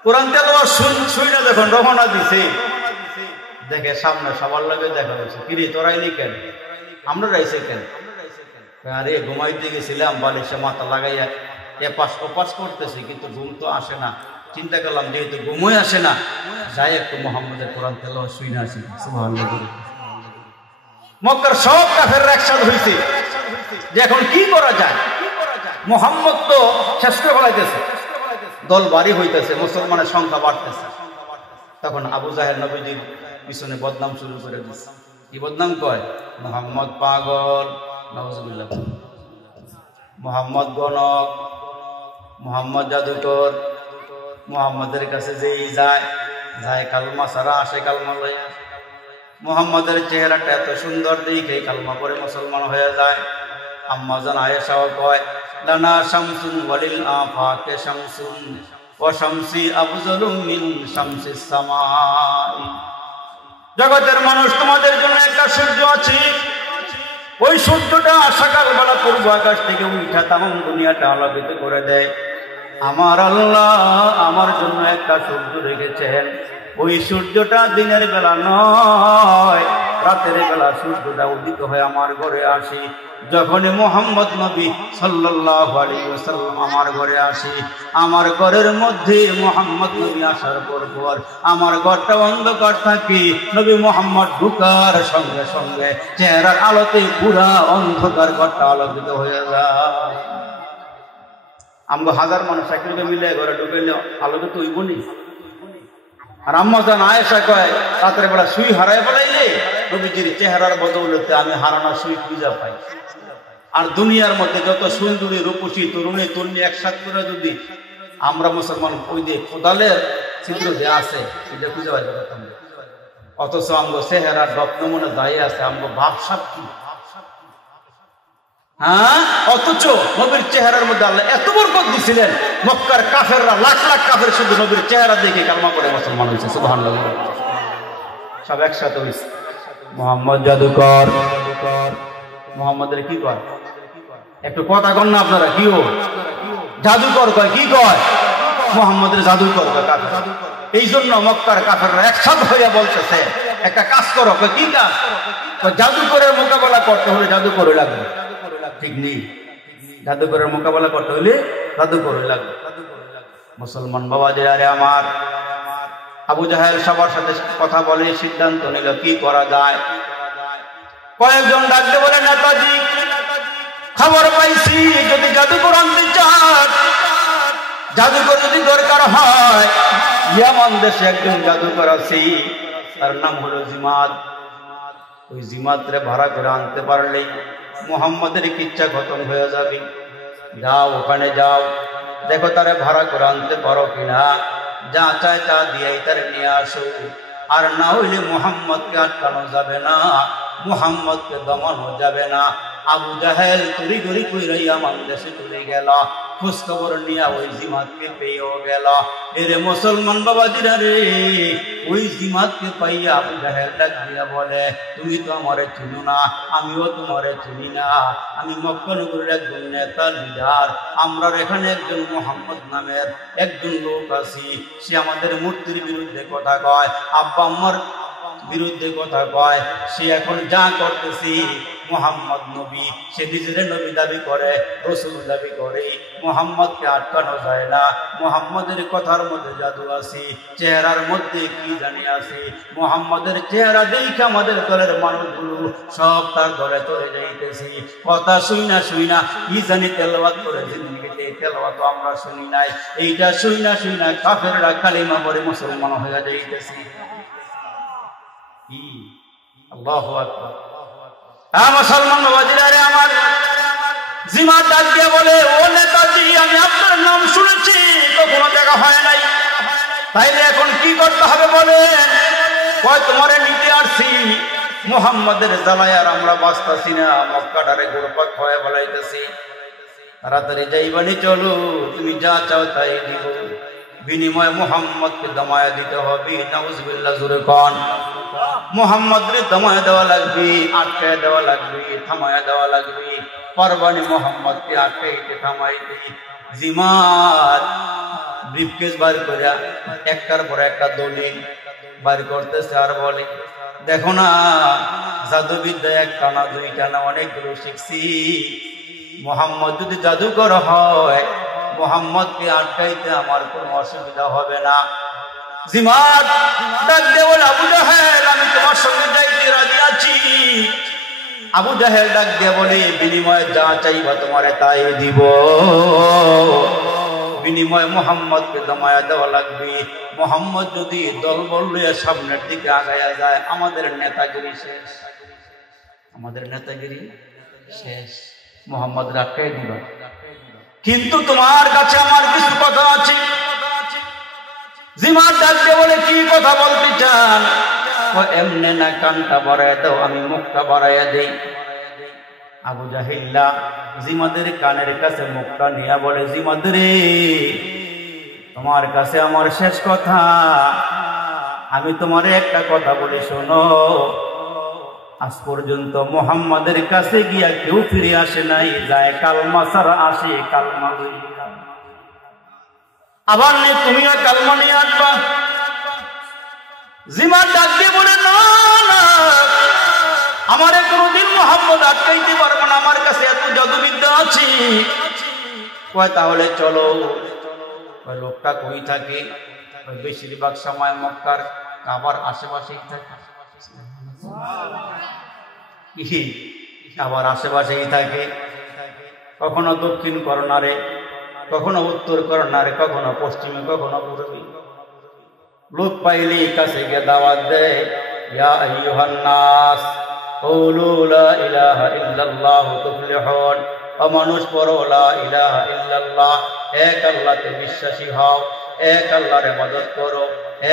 কোরআন তেলাওয়াত শুনে যখন রওনা দিছে, দেখে সামনে সবার লগে দেখা হয়েছে, কিরে তোরাইলি কেন, আমরা রাইছে কেন? আরে ঘুমাইতে গেছিলাম, বালিশে মাথা লাগাইয়া এপাশ ওপাশ করতেছি, কিন্তু ঘুম তো আসে না। চিন্তা করলাম যেহেতু ঘুমই আসে না, যাই একটু মুহাম্মাদের কোরআন তেলাওয়াত শুনে আসি। সুবহানাল্লাহ। মক্কার সব কাফেররা একসাথে হইছে যে এখন কি করা যায়, মুহাম্মদ তো শেষ করে ফেলাইতেছে, দল বাড়ি হইতেছে, মুসলমানের সংখ্যা বাড়তেছে। তখন আবু জাহেল নবীজির পিছনে বদনাম শুরু করে দিচ্ছে। কি বদনাম কয়? মোহাম্মদ পাগল, নাউজুবিল্লাহ, মোহাম্মদ গণক, মোহাম্মদ জাদুকর, মোহাম্মদের কাছে যেই যায় যায় কালমা ছাড়া আসে কালমা লইয়া। মোহাম্মদের চেহারাটা এত সুন্দর দেখে কালমা পরে মুসলমান হয়ে যায়। আম্মা জান আয়েশাও কয়, লানা শামসুন ওয়ালিল আফাকে শামসুন ওয়া শামসি আফজালু মিন শামসিস সামাই। জগতের মানুষ, তোমাদের জন্য একটা সূর্য আছে, ওই সূর্যটা সকালবেলা পূর্ব আকাশ থেকে উঠা তামাম দুনিয়াটা আলোকিত করে দেয়। আমার আল্লাহ আমার জন্য একটা সূর্য রেখেছেন, ওই সূর্যটা দিনের বেলা নয়, রাতের বেলা সূর্যটা উদিত হয়ে আমার ঘরে আসি। যখনই মুহাম্মদ নবী সাল্লাল্লাহু আলাইহি ওয়াসাল্লাম আমার ঘরে আসি, আমার ঘরের মধ্যে মুহাম্মদ নবী আসার পর আমার ঘরটা অন্ধকার থাকে। নবী মুহাম্মদ ঢুকার সঙ্গে সঙ্গে চেহারার আলোতে পুরা অন্ধকার ঘরটা আলোকিত হয়ে যায়। আমরা হাজার মানুষ একসাথে মিলে ঘরে ঢুকাইলে আলোকিত হইবনি। আর আম্মা জান আয়েশা কয়, রাতের বেলা সুই হারায় বলাইলে নবীজির চেহারার বদৌলতে আমি হারানোর সুই খুঁজে পাই। আর দুনিয়ার মধ্যে যত সুন্দরী রূপসী তরুণী তরুণী একসাথে করে যদি আমরা মুসলমান ওই যে কোদালের ছিদ্র যে আছে এটা খুঁজে পাই, অথচ আমরা চেহারার রত্নমনে দাঁড়িয়ে আছে আমরা ভাবসাব কি। হ্যাঁ, অথচ নবীর চেহারার মধ্যে আল্লাহ এত বরকত দিয়েছিলেন, মক্কার কাফেররা লাখ লাখ কাফের শুধু নবীর চেহারা দেখে কালমা করে মুসলমান হয়েছে। সুবহানাল্লাহ, সব একসাথে হয়েছে। মোহাম্মদ জাদুকর, মোহাম্মদের কি কয়? একটু কথা কন না আপনারা, কি ও জাদুকর কয়? কি কয়? মোহাম্মদের জাদুকর কয় কাফের। এই জন্য মক্কার কাফেররা একসাথে হইয়া বলতেছে একটা কাজ করো। কি কাজ? জাদুকরের মোকাবেলা করতে হলে জাদুকরে লাগবে। ঠিক নেই, জাদুকরের মোকাবেলা করতে হলে জাদুকরে লাগবে। মুসলমান বাবাজি, আরে আমার আবু জাহেল সবার সাথে কথা বলে সিদ্ধান্ত নিল কি করা যায়। কয়েকজন ডাকতে বলে, নেতাজি খবর পাইছি যদি জাদুকর আনতে চান, জাদুকর যদি দরকার হয়, ইয়ামান দেশে একজন জাদুকর আছে, তার নাম হলো জিমাদ। ওই জিমাদরে ভাড়া করে আনতে পারলেই মুহাম্মদের কিচ্ছা খতম হয়ে যাবে। যাও, ওখানে যাও, দেখো তারে ভাড়া করে আনতে পারো কিনা, যা চায় তা দিয়েই তারে নিয়ে আসো। আর না হইলে মুহাম্মদকে আটকানো যাবে না, মুহাম্মদকে দমানো যাবে না। আবু জাহেল তরি গরি কইরা ইয়ামান দেশে চলে গেল, খোঁজ খবর নিয়ে ওই জিমাদকে পেয়েও গেল। এরে মুসলমান বাবাজিরা রে, ওই জিমাদকে পাইয়া আবু জাহেল ডাক দিয়া বলে, তুমি তো আমারে চিনো না, আমিও তোমারে চিনি না, আমি মক্কা নগরের একজন নেতা লিডার। আমরা এখানে একজন মুহাম্মদ নামের একজন লোক আছি, সে আমাদের মূর্তির বিরুদ্ধে কথা কয়, আব্বা আম্মার বিরুদ্ধে কথা কয়। সে এখন যা করতেছি, মুহাম্মদ নবী, সে নিজের নবী দাবি করে, রাসূল দাবি করে, মুহাম্মদকে আটকানো যায় না। মুহাম্মদের কথার মধ্যে জাদু আছে, চেহারার মধ্যে কি জানি আছে। মুহাম্মদের চেহারা দেখে আমাদের দলের মানুষগুলো সব তার দলে চলে যাইতেছি। কথা শুই না কি জানি তেলাওয়াত করে জিন্দেগিতে, তেলাওয়াত আমরা শুনি নাই। এইটা শুই না কাফেররা কালিমা পড়ে মুসলমান হয়ে যাইতেছি। আল্লাহু আকবার। মুসলমান বাবাজিরা রে আমার, জিমাদ ডাক দিয়ে বলে, ও নেতাজি, আমি আপনার নাম শুনেছি, কখনো দেখা হয় নাই, তাইলে এখন কি করতে হবে বলেন? কয়, তোমারে নিতে আসছি, মুহাম্মদের জ্বালায় আর আমরা বাঁচতাছি না, মক্কাটারে গোড়পাক হয়ে বলাইতেছি, তাড়াতাড়ি যাইবানি, চলো, তুমি যা চাও তাই দিব, বিনিময়ে মুহাম্মদকে দমায়া দিতে হবে। নাউজুবিল্লাহ, জোরে কোন। মুহাম্মদরে দমায়া দেওয়া লাগবে, আটকায় দেওয়া লাগবে, থামায়া দেওয়া লাগবে। পারবানি মুহাম্মদকে আটকাইতে থামাইতে। জিমাদ ব্রিফকেস বার করে একটার পর একটা দলিল বার করতেছে আর বলে, দেখো না, জাদুবিদ্যা একটা না দুইটা না অনেকগুলো শিখছি। মুহাম্মদ যদি জাদুকর হয়, মুহাম্মদকে আটকাইতে আমার কোনো অসুবিধা হবে না। জিমাদ ডাক দিয়ে বলে, আবু জাহেল, আমি তোমার সঙ্গে যাইতে রাজি আছি। আবু জাহেল ডাক দিয়ে বলে, বিনিময়ে যা চাইবা তোমারে তাই দিব। বিনিময়ে মোহাম্মদকে দমায়া দেওয়া লাগবে। মোহাম্মদ যদি দলবল লইয়া সামনের দিকে আগায়া যায়, আমাদের নেতাগিরি শেষ, আমাদের নেতাগিরি শেষ, মোহাম্মদ রাখাই দিবা। কিন্তু তোমার কাছে আমার কিছু কথা আছে। জিমার ডাকতে বলে কি কথা বলতে চান? এমনে না, কানটা বাড়াইয়া দাও, আমি মুখটা বাড়াইয়া দেই। আবু জাহিল্লা জিমাদের কানের কাছে মুখটা নিয়ে বলে, জিমাদরে তোমার কাছে আমার শেষ কথা, আমি তোমার একটা কথা বলি শোনো। আজ পর্যন্ত মুহাম্মাদের কাছে গিয়া কেউ ফিরে আসে নাই, যায় কালমা ছাড়া আসে কালমা লইয়া। আবার নেই তুমিও কালমা নিয়ে আসবা। জিমার ডাক দিয়ে বলে, না না, আমার কোনদিন মুহাম্মদ আটকাইতে পারবো না, আমার কাছে এত জাদুবিদ্যা আছে। কয় তাহলে চলো। লোকটা কই থাকে? বেশিরভাগ সময় মক্কার কাবার আশেপাশেই থাকে, কাবার আশেপাশেই থাকে। কখনো দক্ষিণ কর্নারে, কখনো উত্তর কর্নারে, কখনো পশ্চিমে, কখনো পূর্বে। লোক পাইলেই কাছে গিয়ে দাওয়াত দেয়, ইয়া আইয়ুহান নাস কুলু লা ইলাহা ইল্লাল্লাহু তুফলিহুন। ও মানুষ, পড়ো লা ইলাহা ইল্লাল্লাহ, এক আল্লাহতে বিশ্বাসী হও, এক আল্লাহর ইবাদত করো,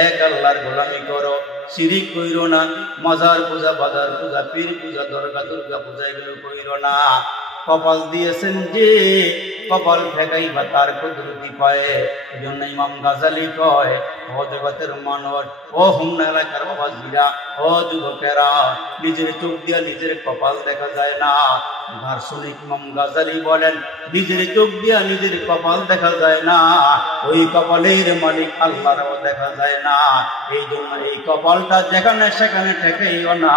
এক আল্লাহর গোলামি করো, শিরিক কইরো না, মাজার পূজা, বাজার পূজা, পীর পূজা, দরগা দুর্গা পূজা এগুলো কইরো না। কপাল দিয়েছেন যে কপাল ঠেকাইবা তার কুদরতি পায়। এই জন্য ইমাম গাজালি কয়, ও জগতের মানুষ, ও হুমনা এলাকার বাবাজিরা, ও যুবকেরা, নিজের চোখ দিয়া নিজের কপাল দেখা যায় না। দার্শনিক ইমাম গাজালি বলেন, নিজের চোখ দিয়া নিজের কপাল দেখা যায় না, ওই কপালের মালিক আল্লাহরও দেখা যায় না। এই জন্য এই কপালটা যেখানে সেখানে ঠেকাইও না।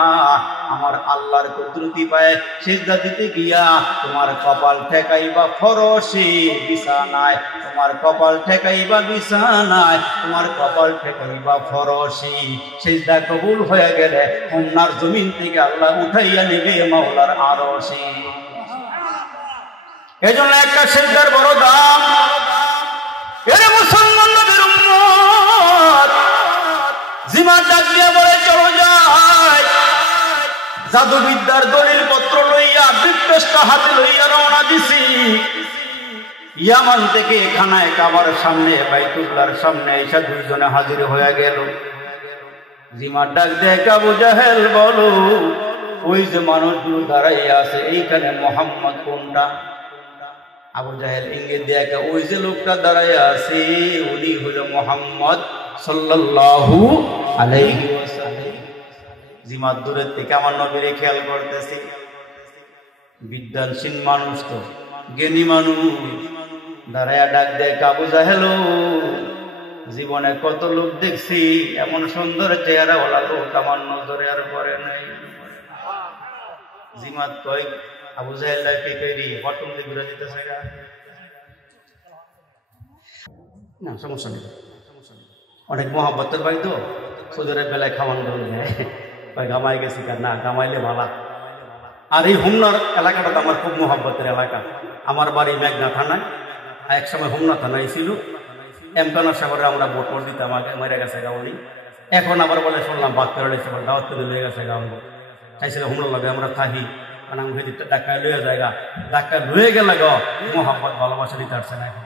আমার আল্লাহর কুদরতি পায় সিজদা দিতে গিয়া তোমার কপাল ঠেকাইবা ফরশি বিছানায়, তোমার কপাল ঠেকাইবা বিছানায়, তোমার কপাল ঠেকাইবা ফরশি। সিজদা কবুল হয়ে গেলে হুমনার জমিন থেকে আল্লাহ উঠাইয়া নেবে মাওলার আরশে। এজন্য একটা সিজদার বড় দাম। এর মুসলমান নবীর উম্মত জিমার ডাক দিয়া বলে, চলো যাই। জাদুবিদ্যার দলিল পত্র লইয়া, বিপৃষ্টা হাতে লইয়া রওনা দিছি। ইয়ামান থেকে খানায় কাবার সামনে, বাইতুল্লাহর সামনে এসে দুইজনে হাজির হয়ে গেল। জিমার ডাক দিয়ে, আবু জাহেল বলো, ওই যে মানুষগুলো দাঁড়াইয়া আছে, এইখানে মোহাম্মদ কোনটা? আবু জাহেল ইঙ্গিত দিয়ে, ওই যে লোকটা দাঁড়াইয়া আছে উনি হইল মোহাম্মদ সাল্লাল্লাহু আলাইহি ওয়াসাল্লাম। জিমার দূরের থেকে আমার নবীরে খেয়াল করতেছি। বিদ্যানসীন মানুষ, তো জ্ঞানী মানুষ, দাঁড়াইয়া ডাক দেয়, আবু জাহেল, জীবনে কত লোক দেখছি, এমন সুন্দর চেহারাওয়ালা লোক আমার নজরে আর পড়ে নাই। জিমাত কয়, আবু জাহেল কে কইরি প্রথম দিকে ঘুরে দিতেছে না, সমস্যা নেই, অনেক মহাব্বতের ভাই তো, সজরের বেলায় খাওয়ান ধরে নেয়, গামাই গেছি না, গামাইলে ভালা। আর এই হুমনার এলাকাটা তো আমার খুব মহাব্বতের এলাকা। আমার বাড়ি মেঘনা থানায়, এক সময় হুমনা থানায় ছিল। এমকানা সাগরে আমরা ভোট দিতাম, আগে মেরে গেছে গাউলি। এখন আবার বলে শুনলাম বাদ করে রয়েছে, দাওয়াত করে লয়ে গেছে গাউলি। চাইছিল হুমনার লাগে আমরা থাকি, কারণ আমি ভেতরটা ডাক্তায় লয়ে জায়গা, ডাক্তায় লয়ে গেলে গ মহাব্বত ভালোবাসা দিতে পারছে না। এখন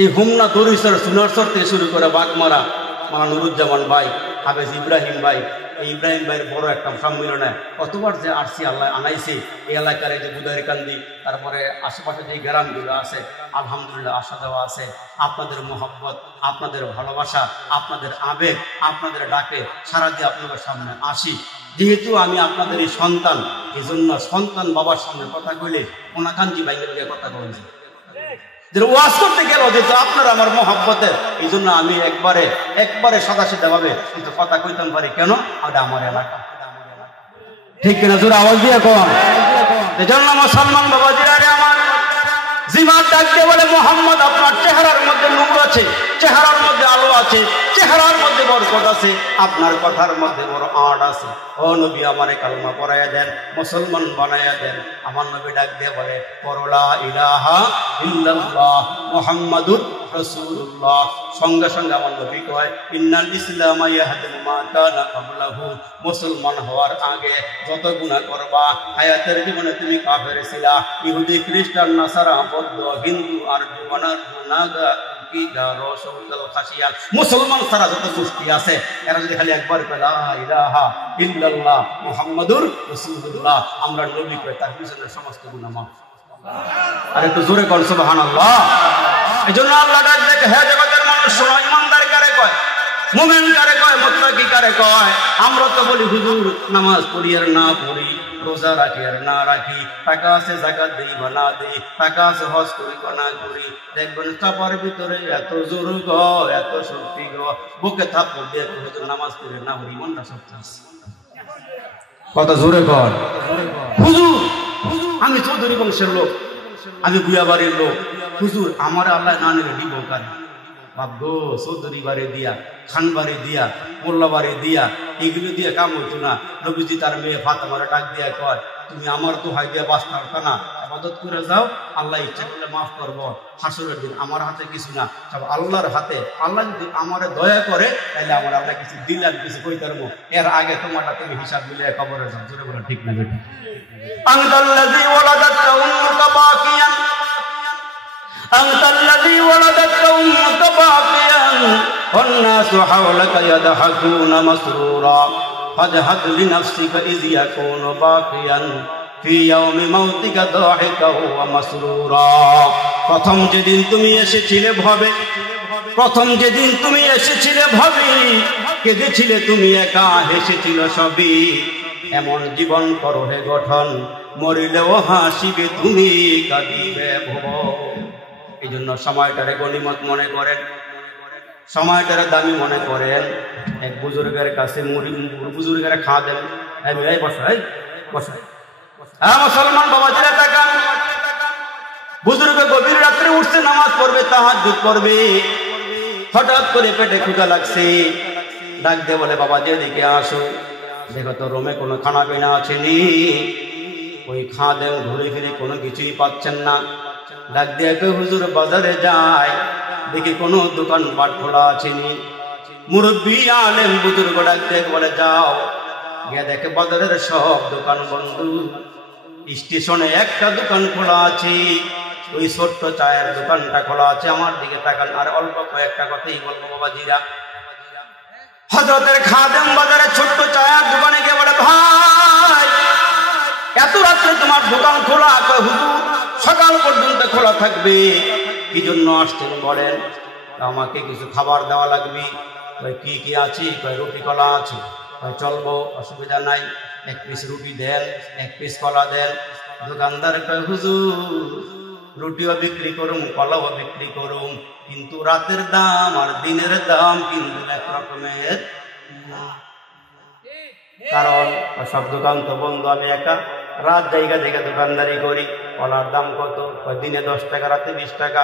এই হুমনা দরিসর সুনারসর থেকে শুরু করে বাগমারা, মানা নুরুজ্জামান ভাই, হাফেজ ইব্রাহিম ভাই, এই ইব্রাহিম ভাইয়ের বড় একটা সম্মিলনে কতবার যে আসছি, আল্লাহ আনাইছি। এই এলাকার এই যে বুদারিকান্দি, তারপরে আশেপাশে যে গ্রামগুলো আছে, আলহামদুলিল্লাহ আসা যাওয়া আছে। আপনাদের মোহাব্বত, আপনাদের ভালোবাসা, আপনাদের আবেগ, আপনাদের ডাকে সারা দিয়ে আপনাদের সামনে আসি। যেহেতু আমি আপনাদের এই সন্তান, এই জন্য সন্তান বাবার সামনে কথা কইলে কোনাকাঞ্জি বাইরে কথা বলছি, ওয়াজ করতে গেল যেহেতু আপনার আমার মহব্বতের, এই জন্য আমি একবারে সাদা সিধা ভাবে কিন্তু কথা কইতাম পারি। কেন? ওটা আমার এলাকা, ঠিক কিনা? জোরে আওয়াজ দিয়ে কোন। এজন্য মুসলমান বাবাজিরা রে আমার, জিমার ডাক দিয়ে বলে, মোহাম্মদ আপনার চেহারার মধ্যে নূর আছে, চেহারার মধ্যে আলো আছে, চেহারার মধ্যে বরকত আছে, আপনার কথার মধ্যে বড় আট আছে। ও নবী আমারে কালমা পড়াইয়া দেন, মুসলমান বানাইয়া দেন। আমার নবী ডাক দিয়ে বলে লা ইলাহা ইল্লাল্লাহ মুহাম্মাদুর রাসূলুল্লাহ। সঙ্গে সঙ্গে আমার নবী কয় ইন্নাল ইসলামা ইয়াহদিমু মা কানা ক্বাবলাহু। মুসলমান হওয়ার আগে যত গুনাহ করবা, হায়াতের জীবনে তুমি কাফের ছিলা, ইহুদি খ্রিস্টান নাসারা বৌদ্ধ হিন্দু আর জুবানার নাগা মুসলমান সারা যত গোষ্ঠী আছে এরা যদি খালি একবার লা ইলাহা ইল্লাল্লাহ মুহাম্মাদুর রাসূলুল্লাহ আমরা নবী কই, তার পিছনে সমস্ত গুনাহ মাফ। আর একটু জোরে কোন সুবহানাল্লাহ। এজন্য আল্লাহ ডাক দেখে হে জগতের মানুষ শোনো, ইমানদার কারে কয়, মুমিন কারে কয়, মুত্তাকি কারে কয়? আমরা তো বলি হুজুর নামাজ পড়ি আর না পড়ি, রোজা রাখি আর না রাখি, টাকা আছে যাকাত দেই বা না দেই, টাকা আছে হজ করি বা না করি। দেখবেন চাপার ভিতরে এত জোর গো, এত শক্তি গো, বুকে থাপ্পড় দিয়ে হুজুর নামাজ পড়ি না পড়ি মনটা শক্তি আছে। কত জোরে কর হুজুর, আমি চৌধুরী বংশের লোক, আমি বুয়া বাড়ির লোক, হুজুর আমার আল্লাহ না নিলে দিব কার? ভাবগো চৌধুরী বাড়ি দিয়া, খান বাড়ি দিয়া, মোল্লা বাড়ি দিয়া, এগুলো দিয়ে কাম হইতো না। নবীজি তার মেয়ে ফাতেমারে ডাক দিয়া কয় তুমি আমার দোহাই দিয়া বাঁচতে পারতা না, ইবাদত করে যাও, আল্লাহ ইচ্ছা করলে মাফ করবো। হাসরের দিন আমার হাতে কিছু না, সব আল্লাহর হাতে। আল্লাহ যদি আমারে দয়া করে তাহলে আমার আল্লাহ কিছু দিলেন, কিছু কই পারবো। এর আগে তোমারটা তুমি হিসাব মিলে কবরে যাও। জোরে বলে ঠিক না বেটা? আনতাল্লাযী ওয়ালাদাতকা উম্মুকা বাকিয়ান, আনতাল্লাযী ওয়ালাদাতকা উম্মুকা বাকিয়ান ওয়ান-নাসু হাওলাকা ইয়াদহাকুনা মাসরুরা ফাজহাদ লিনাফসিকা ইয ইয়াকুনু বাকিয়ান ফি ইয়াউমি মাউতিকা দাহিকা ওয়া মাসরুরা। প্রথম যেদিন তুমি এসেছিলে ভাবে, প্রথম যেদিন তুমি এসেছিলে ভাবি, কেঁদেছিলে তুমি একা, হেসেছিল সবই। এমন জীবন করো হে গঠন, মরিলেও হাসিবে তুমি, কাঁদিবে ভুবন। এই জন্য সময়টারে গনিমত মনে করেন, সময়টারে দামি মনে করেন। এক বুজুর্গের কাছে বুজুর্গের খা দেন, এই বসাই বসাই। হ্যাঁ মুসলমান বাবা দিলে তাকান, বুজুর্গ গভীর রাত্রে উঠছে, নামাজ পড়বে, তাহাজ্জুদ পড়বে। হঠাৎ করে পেটে ক্ষুধা লাগছে, ডাক দিয়ে বলে বাবা যেদিকে আসো, দেখো তো রুমে কোনো খানা পিনা আছে নি? ওই খাদেম ঘুরে ফিরে কোনো কিছুই পাচ্ছেন না। ডাক দিয়ে কে হুজুর বাজারে যায়, দেখি কোনো দোকান পাট খোলা আছে নি? মুরব্বী আলেম বুজুর্গ ডাক দিয়ে বলে যাও, গিয়ে দেখে বাজারের সব দোকান বন্ধ, স্টেশনে একটা দোকান খোলা আছে, ওই ছোট্ট চায়ের দোকানটা খোলা আছে। আমার দিকে তাকান, আর অল্প কয়েকটা কথাই বলবো বাবাজিরা। হযরতের খাদেম বাজারে ছোট্ট চায়ের দোকানে গিয়ে বলে ভাই এত রাত্রে তোমার দোকান খোলা? কয় হুজুর সকাল পর্যন্ত খোলা থাকবে। কি জন্য আসছেন বলেন? আমাকে কিছু খাবার দেওয়া লাগবে। কয় কি কি আছে? কয় রুটি কলা আছে। কয় চলবো, অসুবিধা নাই, এক পিস রুটি দেন, এক পিস কলা দেন। দোকানদার কয় হুজুর রুটিও বিক্রি করুম, কলাও বিক্রি করুম, কিন্তু রাতের দাম আর দিনের দাম কিন্তু এক রকমের। কারণ সব দোকান তো বন্ধ, আমি একা রাত জায়গা জায়গা দোকানদারি করি। কলার দাম কত? কয় দিনে 10 টাকা, রাতে 20 টাকা।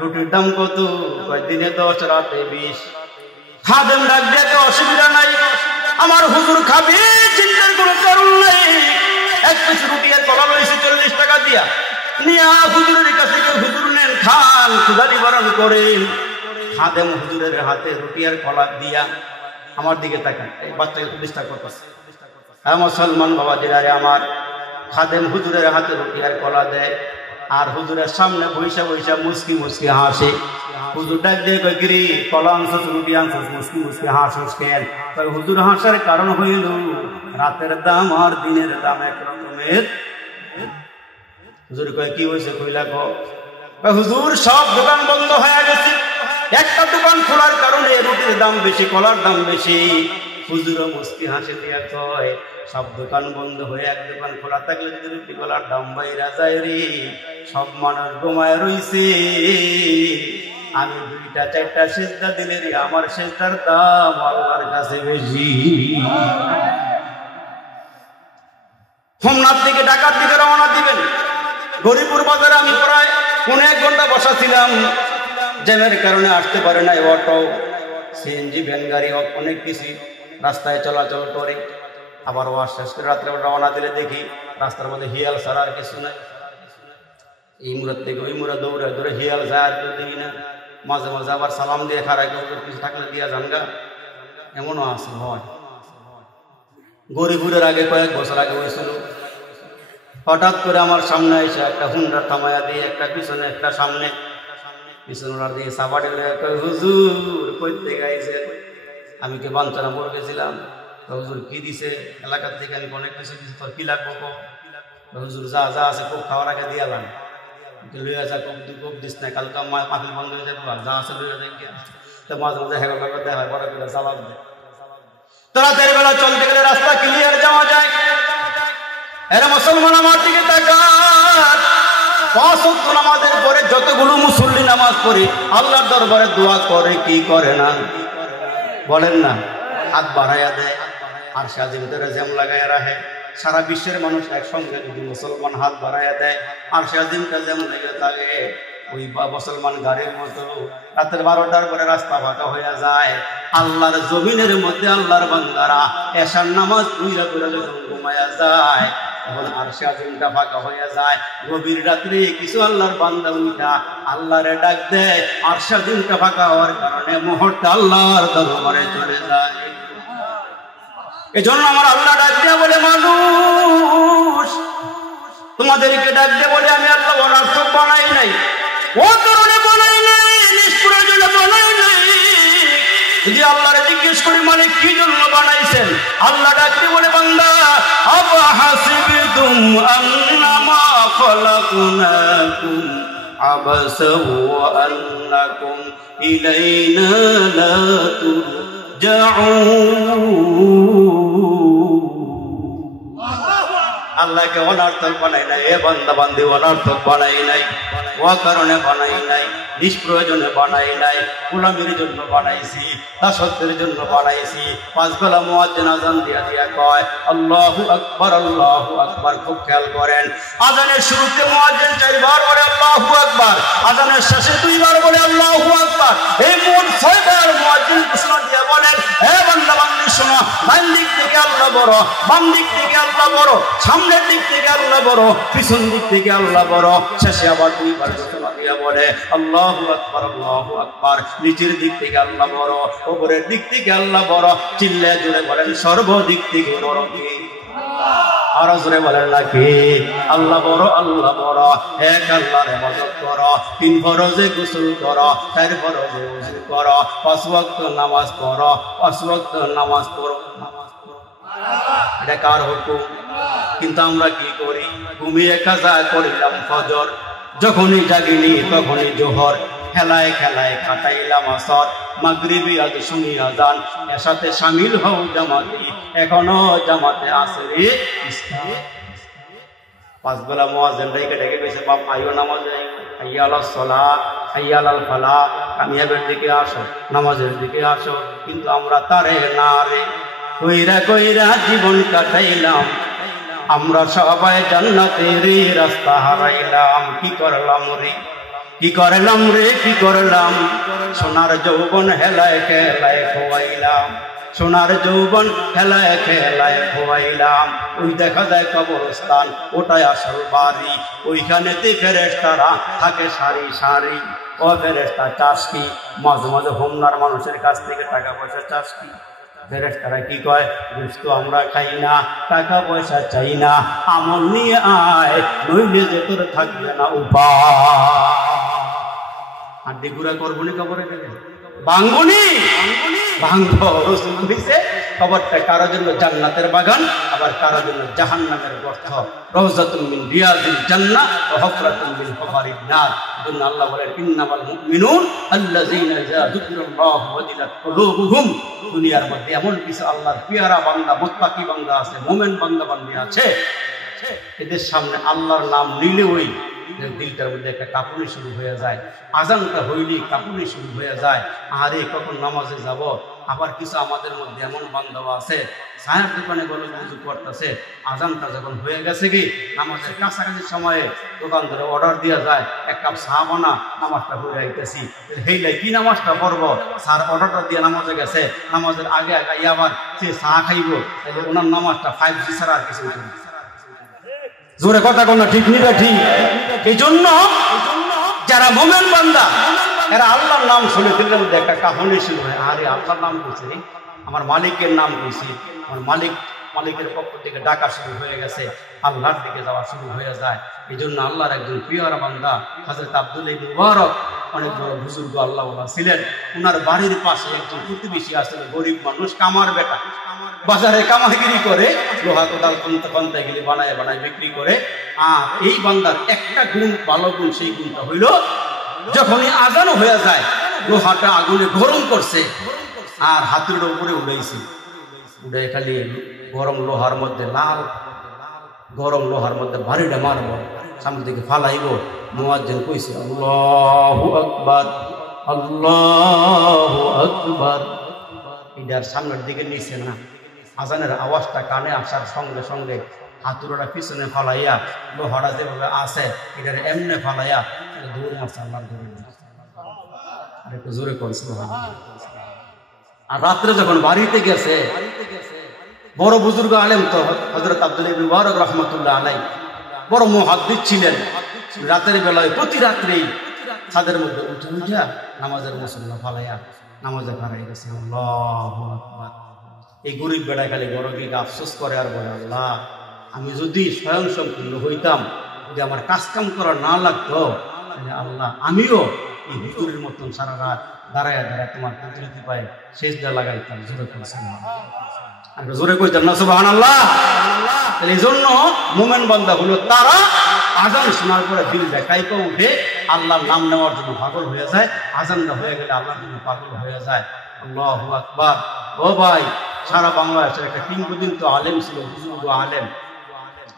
রুটির দাম কত? কয় দিনে 10, রাতে 20। খাদেম ডাক দিয়ে অসুবিধা নাই, আমার হুজুর খাবে, চিন্তার কোনো কারণ নাই। এক পিস রুটি আর কলা লইছে 40 টাকা দিয়া, নিয়া হুজুরের কাছে হুজুর নেন, খান, ক্ষুধা নিবারণ করেন। খাদেম হুজুরের হাতে রুটি আর কলা দিয়া আমার দিকে তাকান, এই বাচ্চাকে প্রতিষ্ঠা করতেছে। হ্যাঁ মুসলমান বাবাজিরা আমার, খাদেম হুজুরের হাতে রুটি আর কলা দেয়, আর হুজুরের সামনে বৈশা বৈশা মুস্কি মুস্কি হাসে। হুজুর ডাক দিয়ে কয় গিরি কলা আনছস, রুটি আনছস, মুস্কি মুস্কি হাসস কেন? কয় হুজুর হাসার কারণ হইল রাতের দাম আর দিনের দাম এক রকমের। হুজুর কয় কি হয়েছে? কইলা কয় হুজুর সব দোকান বন্ধ হয়ে গেছে, একটা দোকান খোলার কারণে রুটির দাম বেশি, কলার দাম বেশি। হুজুরও মুস্কি হাসে দিয়া কয় সব দোকান বন্ধ হয়ে এক দোকান খোলা থাকলে যদি রুটি কলার দাম বাইরা যায় রে, সব মানুষ ঘুমায় রইছে, আমি 2টা 4টা সেজদা দিলে রে আমার সেজদার দাম আল্লাহর কাছে বেশি। হোমনাথ থেকে ঢাকার দিকে রওনা দিবেন। গরিপুর বাজারে আমি প্রায় 1.5 ঘন্টা বসা ছিলাম। জ্যামের কারণে আসতে পারে না। অটো, সিএনজি, ভ্যান গাড়ি অনেক কিছু রাস্তায় চলাচল করে। আবার ওয়াশ শেষ করে রাত্রে রওনা দিলে দেখি রাস্তার মধ্যে হিয়াল ছাড়া আর কিছু নাই। এই মুরাদ থেকে ওই মুরাদ দৌড়ে ধরে হিয়াল যায় আর কেউ দেখি না। মাঝে মাঝে আবার সালাম দিয়ে খারাই কিছু থাকলে দিয়া জানগা, এমনও আছে হয়। গরিবুরের আগে কয়েক বছর আগে হয়েছিল, হঠাৎ করে আমার সামনে এসে একটা হুন্ডার থামাইয়া দিয়ে একটা পিছনে একটা সামনে, পিছনে দিয়ে সাবাড়ি হুজুর কইতে গাইছে। আমি কে বাঞ্ছনা পড়ে গেছিলাম। হুজুর কি দিছে এলাকার থেকে, আমি অনেক কিছু দিছে, তোর কি লাগবো? হুজুর যা যা আছে খুব খাওয়ার আগে দিয়ালাম, লইয়া যা খুব দিস না, কালকে মাহফিল বন্ধ হয়ে যাবো, যা আছে লইয়া যাই। তো মাঝে মাঝে হেগো লাগবে দেয় হয়, বড় করে জবাব দেয়। তো রাতের বেলা চলতে গেলে রাস্তা ক্লিয়ার যাওয়া যায়। এরা মুসলমান আমার দিকে তাকান। 5 ওয়াক্ত নামাজের পরে যতগুলো মুসল্লি নামাজ পড়ে আল্লাহর দরবারে দোয়া করে কি করে না বলেন না? হাত বাড়াইয়া দেয়, আর সাজিম ধরে জ্যাম লাগাইয়া রাখে। সারা বিশ্বের মানুষ একসঙ্গে যদি মুসলমান হাত বাড়াইয়া দেয় আর সাজিমটা জ্যাম লেগে থাকে, ওই মুসলমান গাড়ির মতো রাতের 12টার পরে রাস্তা ফাঁকা হয়ে যায়। আল্লাহর জমিনের মধ্যে আল্লাহর বান্দারা এশার নামাজ পুইরা করে যখন ঘুমায়া যায়, তখন আর সাজিমটা ফাঁকা হয়ে যায়। গভীর রাত্রে কিছু আল্লাহর বান্দা উঠা আল্লাহরে ডাক দেয়, আর সাজিমটা ফাঁকা হওয়ার কারণে মুহূর্তে আল্লাহর দরবারে চলে যায়। এজন্য আমার আল্লাহ ডাক দিয়ে বলে, মানুষ তোমাদেরকে ডাক দিয়ে বলে আমি আল্লাহ অনার্থক বানাই নাই, ও কারণে বানাই নাই, নিষ্প্রয়োজনে বানাই নাই। যদি আল্লাহরে জিজ্ঞেস করি মানে কি জন্য বানাইছেন, আল্লাহ ডাক দিয়ে বলে, বান্দা আবা হাসিবতুম আন্নামা খালাকনাকুম আবাসা ওয়া আন্নাকুম ইলাইনা লা আল্লাহকে অনার্থক বানাই নাই, এ বান্দা বান্দি অনার্থক বানাই নাই, ও কারণে বানাই নাই, নিষ্প্রয়োজনে বানাই নাই, গোলামির জন্য বানাইছি, দাসত্বের জন্য বানাইছি। 5 বেলা মুয়াজ্জিন আযান দিয়া দিয়া কয় আল্লাহু আকবার, আল্লাহু আকবার। খুব খেয়াল করেন, আযানের শুরুতে মুয়াজ্জিন 4 বার বলে আল্লাহু আকবার, আযানের শেষে 2 বার বলে আল্লাহু আকবার। এই মোট 6 বার মুয়াজ্জিন ঘোষণা দিয়ে বলেন, হে বান্দা বান্দি শোনো, ডান দিক থেকে আল্লাহ বড়, বাম দিক থেকে আল্লাহ বড়, সামনের দিক থেকে আল্লাহ বড়, পিছন দিক থেকে আল্লাহ বড়। শেষে আবার 2 বার ঘোষণা দিয়ে বলে আল্লাহু আকবার, আল্লাহু আকবার। নিচের দিক থেকে আল্লাহ বড়, উপরের দিক থেকে আল্লাহ বড়। চিল্লায় জোরে বলেন, সর্বদিক থেকে বড় কে? আরো জোরে বলেন না কে? আল্লাহ বড়, আল্লাহ বড়। এক আল্লাহর ইবাদত করো, 3 ফরজে গোসল করো, 4 ফরজে ওযু করো, 5 ওয়াক্ত নামাজ পড়ো, 5 ওয়াক্ত নামাজ পড়ো। এটা কার হুকুম? কিন্তু আমরা কি করি? ঘুমিয়ে কাজা করিলাম ফজর, যখনই জাগিনি তখনই জোহর, খেলায় খেলায় কাটাইলাম আসর, মাগরিবি আজ শুনি আযান, এর সাথে শামিল হও জামাতে, এখনো জামাতে আসরে ইসলাম। 5 বেলা মুয়াজ্জিন ডেকে ডেকে কইছে, বাপ আইও নামাজে, হাইয়া আলাস সালাত, হাইয়া আলাল ফালাহ, কামিয়াবের দিকে আসো, নামাজের দিকে আসো। কিন্তু আমরা তারে না রে, কইরা কইরা জীবন কাটাইলাম, আমরা সবাই জান্নাতের রাস্তা হারাইলাম। কি করলাম রে, কি করলাম রে, কি করলাম? সোনার যৌবন হেলায় খেলায় খোয়াইলাম, সোনার যৌবন হেলায় খেলায় খোয়াইলাম। ওই দেখা যায় কবরস্থান, ওটাই আসল বাড়ি, ওইখানেতে ফেরেশতারা থাকে সারি সারি। ও ফেরেশতা চাস কি? মাঝে মাঝে হোমনার মানুষের কাছ থেকে টাকা পয়সা চাস কি? ফেরেশতারা কি কয়, গোশত আমরা খাই না, টাকা পয়সা চাই না, আমল নিয়ে আয়, নইলে যে তোর থাকবে না উপায়। হাড্ডি গুঁড়া করবো নি কবরে গেলে, ভাঙ্গুনি ভাঙ্গো। রসুল বলেছে কবরটা কারোর জন্য জান্নাতের বাগান, আবার কারোর জন্য জাহান্নামের গর্ত। রওজাতুন মিন রিয়াজিল জান্নাহ ওয়া হুফরাতুন মিন হুফারিন নার। এজন্য আল্লাহ বলেন, ইন্নামাল মুমিনুন আল্লাযীনা ইযা যুকিরাল্লাহু ওয়াজিলাত কুলুবুহুম। দুনিয়ার মধ্যে এমন কিছু আল্লাহর পিয়ারা বান্দা, মুত্তাকি বান্দা আছে, মুমিন বান্দা বান্দি আছে, এদের সামনে আল্লাহর নাম নিলে ওই দিলটার মধ্যে একটা কাঁপুনি শুরু হয়ে যায়। আজানটা হইলেই কাঁপুনি শুরু হয়ে যায়। আরে কখন নামাজে যাব, আবার কিছু আমাদের মধ্যে এমন বান্ধব আছে চায়ের দোকানে গেলে কিছু করতেছে, আজানটা যখন হয়ে গেছে কি নামাজের কাছাকাছি সময়ে দোকান ধরে অর্ডার দেওয়া যায়, এক কাপ চা বানা, নামাজটা হয়ে আইতেছি, হেইলে কি নামাজটা পড়বো, স্যার অর্ডারটা দিয়ে নামাজে গেছে, নামাজের আগে আগে আবার সে চা খাইব, তাহলে ওনার নামাজটা 5G ছাড়া আর কিছু জোরে কথা কোন ঠিক নিবে ঠিক। এই জন্য যারা মুমিন বান্দা এরা আল্লাহর নাম শুনে দিলেন একটা কাহিনী শুরু হয়, আরে আল্লাহর নাম বলছি, আমার মালিকের নাম বলছি, আমার মালিকের পক্ষ থেকে ডাকা শুরু হয়ে গেছে, আল্লাহর দিকে যাওয়া শুরু হয়ে যায়। এই জন্য আল্লাহর একজন প্রিয় বান্দা হযরত আব্দুল্লাহ ইবনে মুবারক অনেক বড় বুজুর্গ আল্লাহওয়ালা ছিলেন। ওনার বাড়ির পাশে একজন প্রতিবেশী আসলে গরিব মানুষ, কামার বেটা, বাজারে কামারগিরি করে, লোহা কোদাল কন্তাগিরি বানায় বিক্রি করে। আর এই বান্দার একটা গুণ, ভালো গুণ, সেই গুণটা হইল যখনই আজান হয়ে যায় লোহাটা আগুনে গরম করছে আর হাতের উপরে উড়াইছে, উড়ে খালি গরম লোহার মধ্যে লাল গরম লোহার মধ্যে বাড়িটা মারব, সামনে দিকে ফালাইব। মুয়াজ্জিন কইছে আল্লাহু আকবার, আল্লাহু আকবার। এটার সামনের দিকে নিছে না, আজানের আওয়াজটা কানে আসার সঙ্গে সঙ্গে হাতুড়াটা পিছনে ফালাইয়া লোহাটা যেভাবে আছে এটার এমনে ফালাইয়া দৌড় মারছে আল্লাহর দৌড়ে। আর একটু জোরে করছে। আর রাত্রে যখন বাড়িতে গেছে, বড় বুজুর্গ আলেম তো হযরত আব্দুল্লাহ ইবনে মুবারক রাহমাতুল্লাহ আলাইহি বড় মুহাদ্দিস ছিলেন। রাতের বেলায় প্রতি রাত্রেই ছাদের মধ্যে উঠে উঠা নামাজের মুসল্লা ফালাইয়া নামাজে দাঁড়াই গেছে। আল্লাহু আকবার। এই গরিব বেড়া খালি বড় দিকে আফসোস করে আর বলে, আল্লাহ আমি যদি স্বয়ং সম্পূর্ণ হইতাম, যদি আমার কাজ কাম করা না লাগতো, তাহলে আল্লাহ আমিও এই হুজুরের মতন সারা রাত দাঁড়ায় দাঁড়ায় তোমার কুদরতি পায়ে সেজদা লাগাইতাম। জোরে কইছেন আর জোরে কইতাম না সুবহানাল্লাহ। এই জন্য মুমিন বান্দা হলো তারা আজান শোনার পরে দিল কাইপা উঠে আল্লাহর নাম নেওয়ার জন্য পাগল হয়ে যায়, আজানটা হয়ে গেলে আল্লাহর জন্য পাগল হয়ে যায়। আল্লাহু আকবার। ও ভাই, সারা বাংলাদেশের একটা কিংবদন্তি আলেম ছিল, বুজুর্গ আলেম,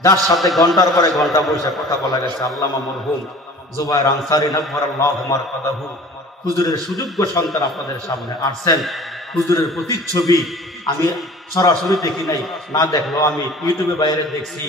যার সাথে ঘন্টার পরে ঘন্টা বসে কথা বলা গেছে, আল্লামা মরহুম জুবায়ের আনসারী নাফারাল্লাহু মারকাদাহু। হুজুরের সুযোগ্য সন্তান আপনাদের সামনে আসছেন। হুজুরের প্রতিচ্ছবি আমি সরাসরি দেখি নাই, না দেখলেও আমি ইউটিউবে বাইরে দেখছি,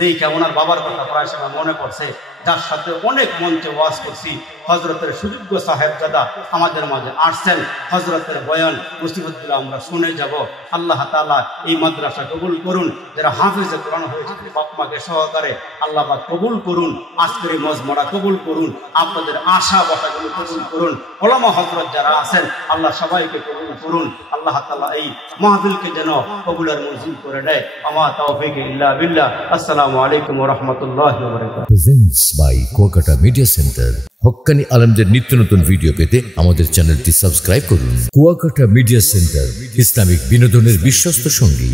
দেখে ওনার বাবার কথা প্রায় সময় মনে পড়ছে, যার সাথে অনেক মঞ্চে ওয়াজ করছি। হযরতের সুযোগ্য সাহেবজাদা আমাদের মাঝে আসছেন, হযরতের বয়ান নসিহতগুলো আমরা শুনে যাব। আল্লাহ তাআলা এই মাদ্রাসা কবুল করুন, যারা হাফেজে কোরআন হয়েছে বাপ মাকে সহকারে আল্লাহ পাক কবুল করুন, আজকের এই মজমাটা কবুল করুন, আপনাদের আশা বাসাগুলো কবুল করুন। ওলামা হযরত যারা আছেন আল্লাহ সবাইকে কবুল করুন। আল্লাহ তাআলা এই মাহফিলকে যেন কবুলের মঞ্জুর করে দেয়। আমা তাওফীক ইল্লা বিল্লাহ। আসসালামু আলাইকুম ওয়া রাহমাতুল্লাহি ওয়া বারাকাতুহু। Presents by Kuakata media center. হক্কানি আলেমদের নিত্য নতুন ভিডিও পেতে আমাদের চ্যানেলটি সাবস্ক্রাইব করুন। কুয়াকাটা মিডিয়া সেন্টার, ইসলামিক বিনোদনের বিশ্বস্ত সঙ্গী।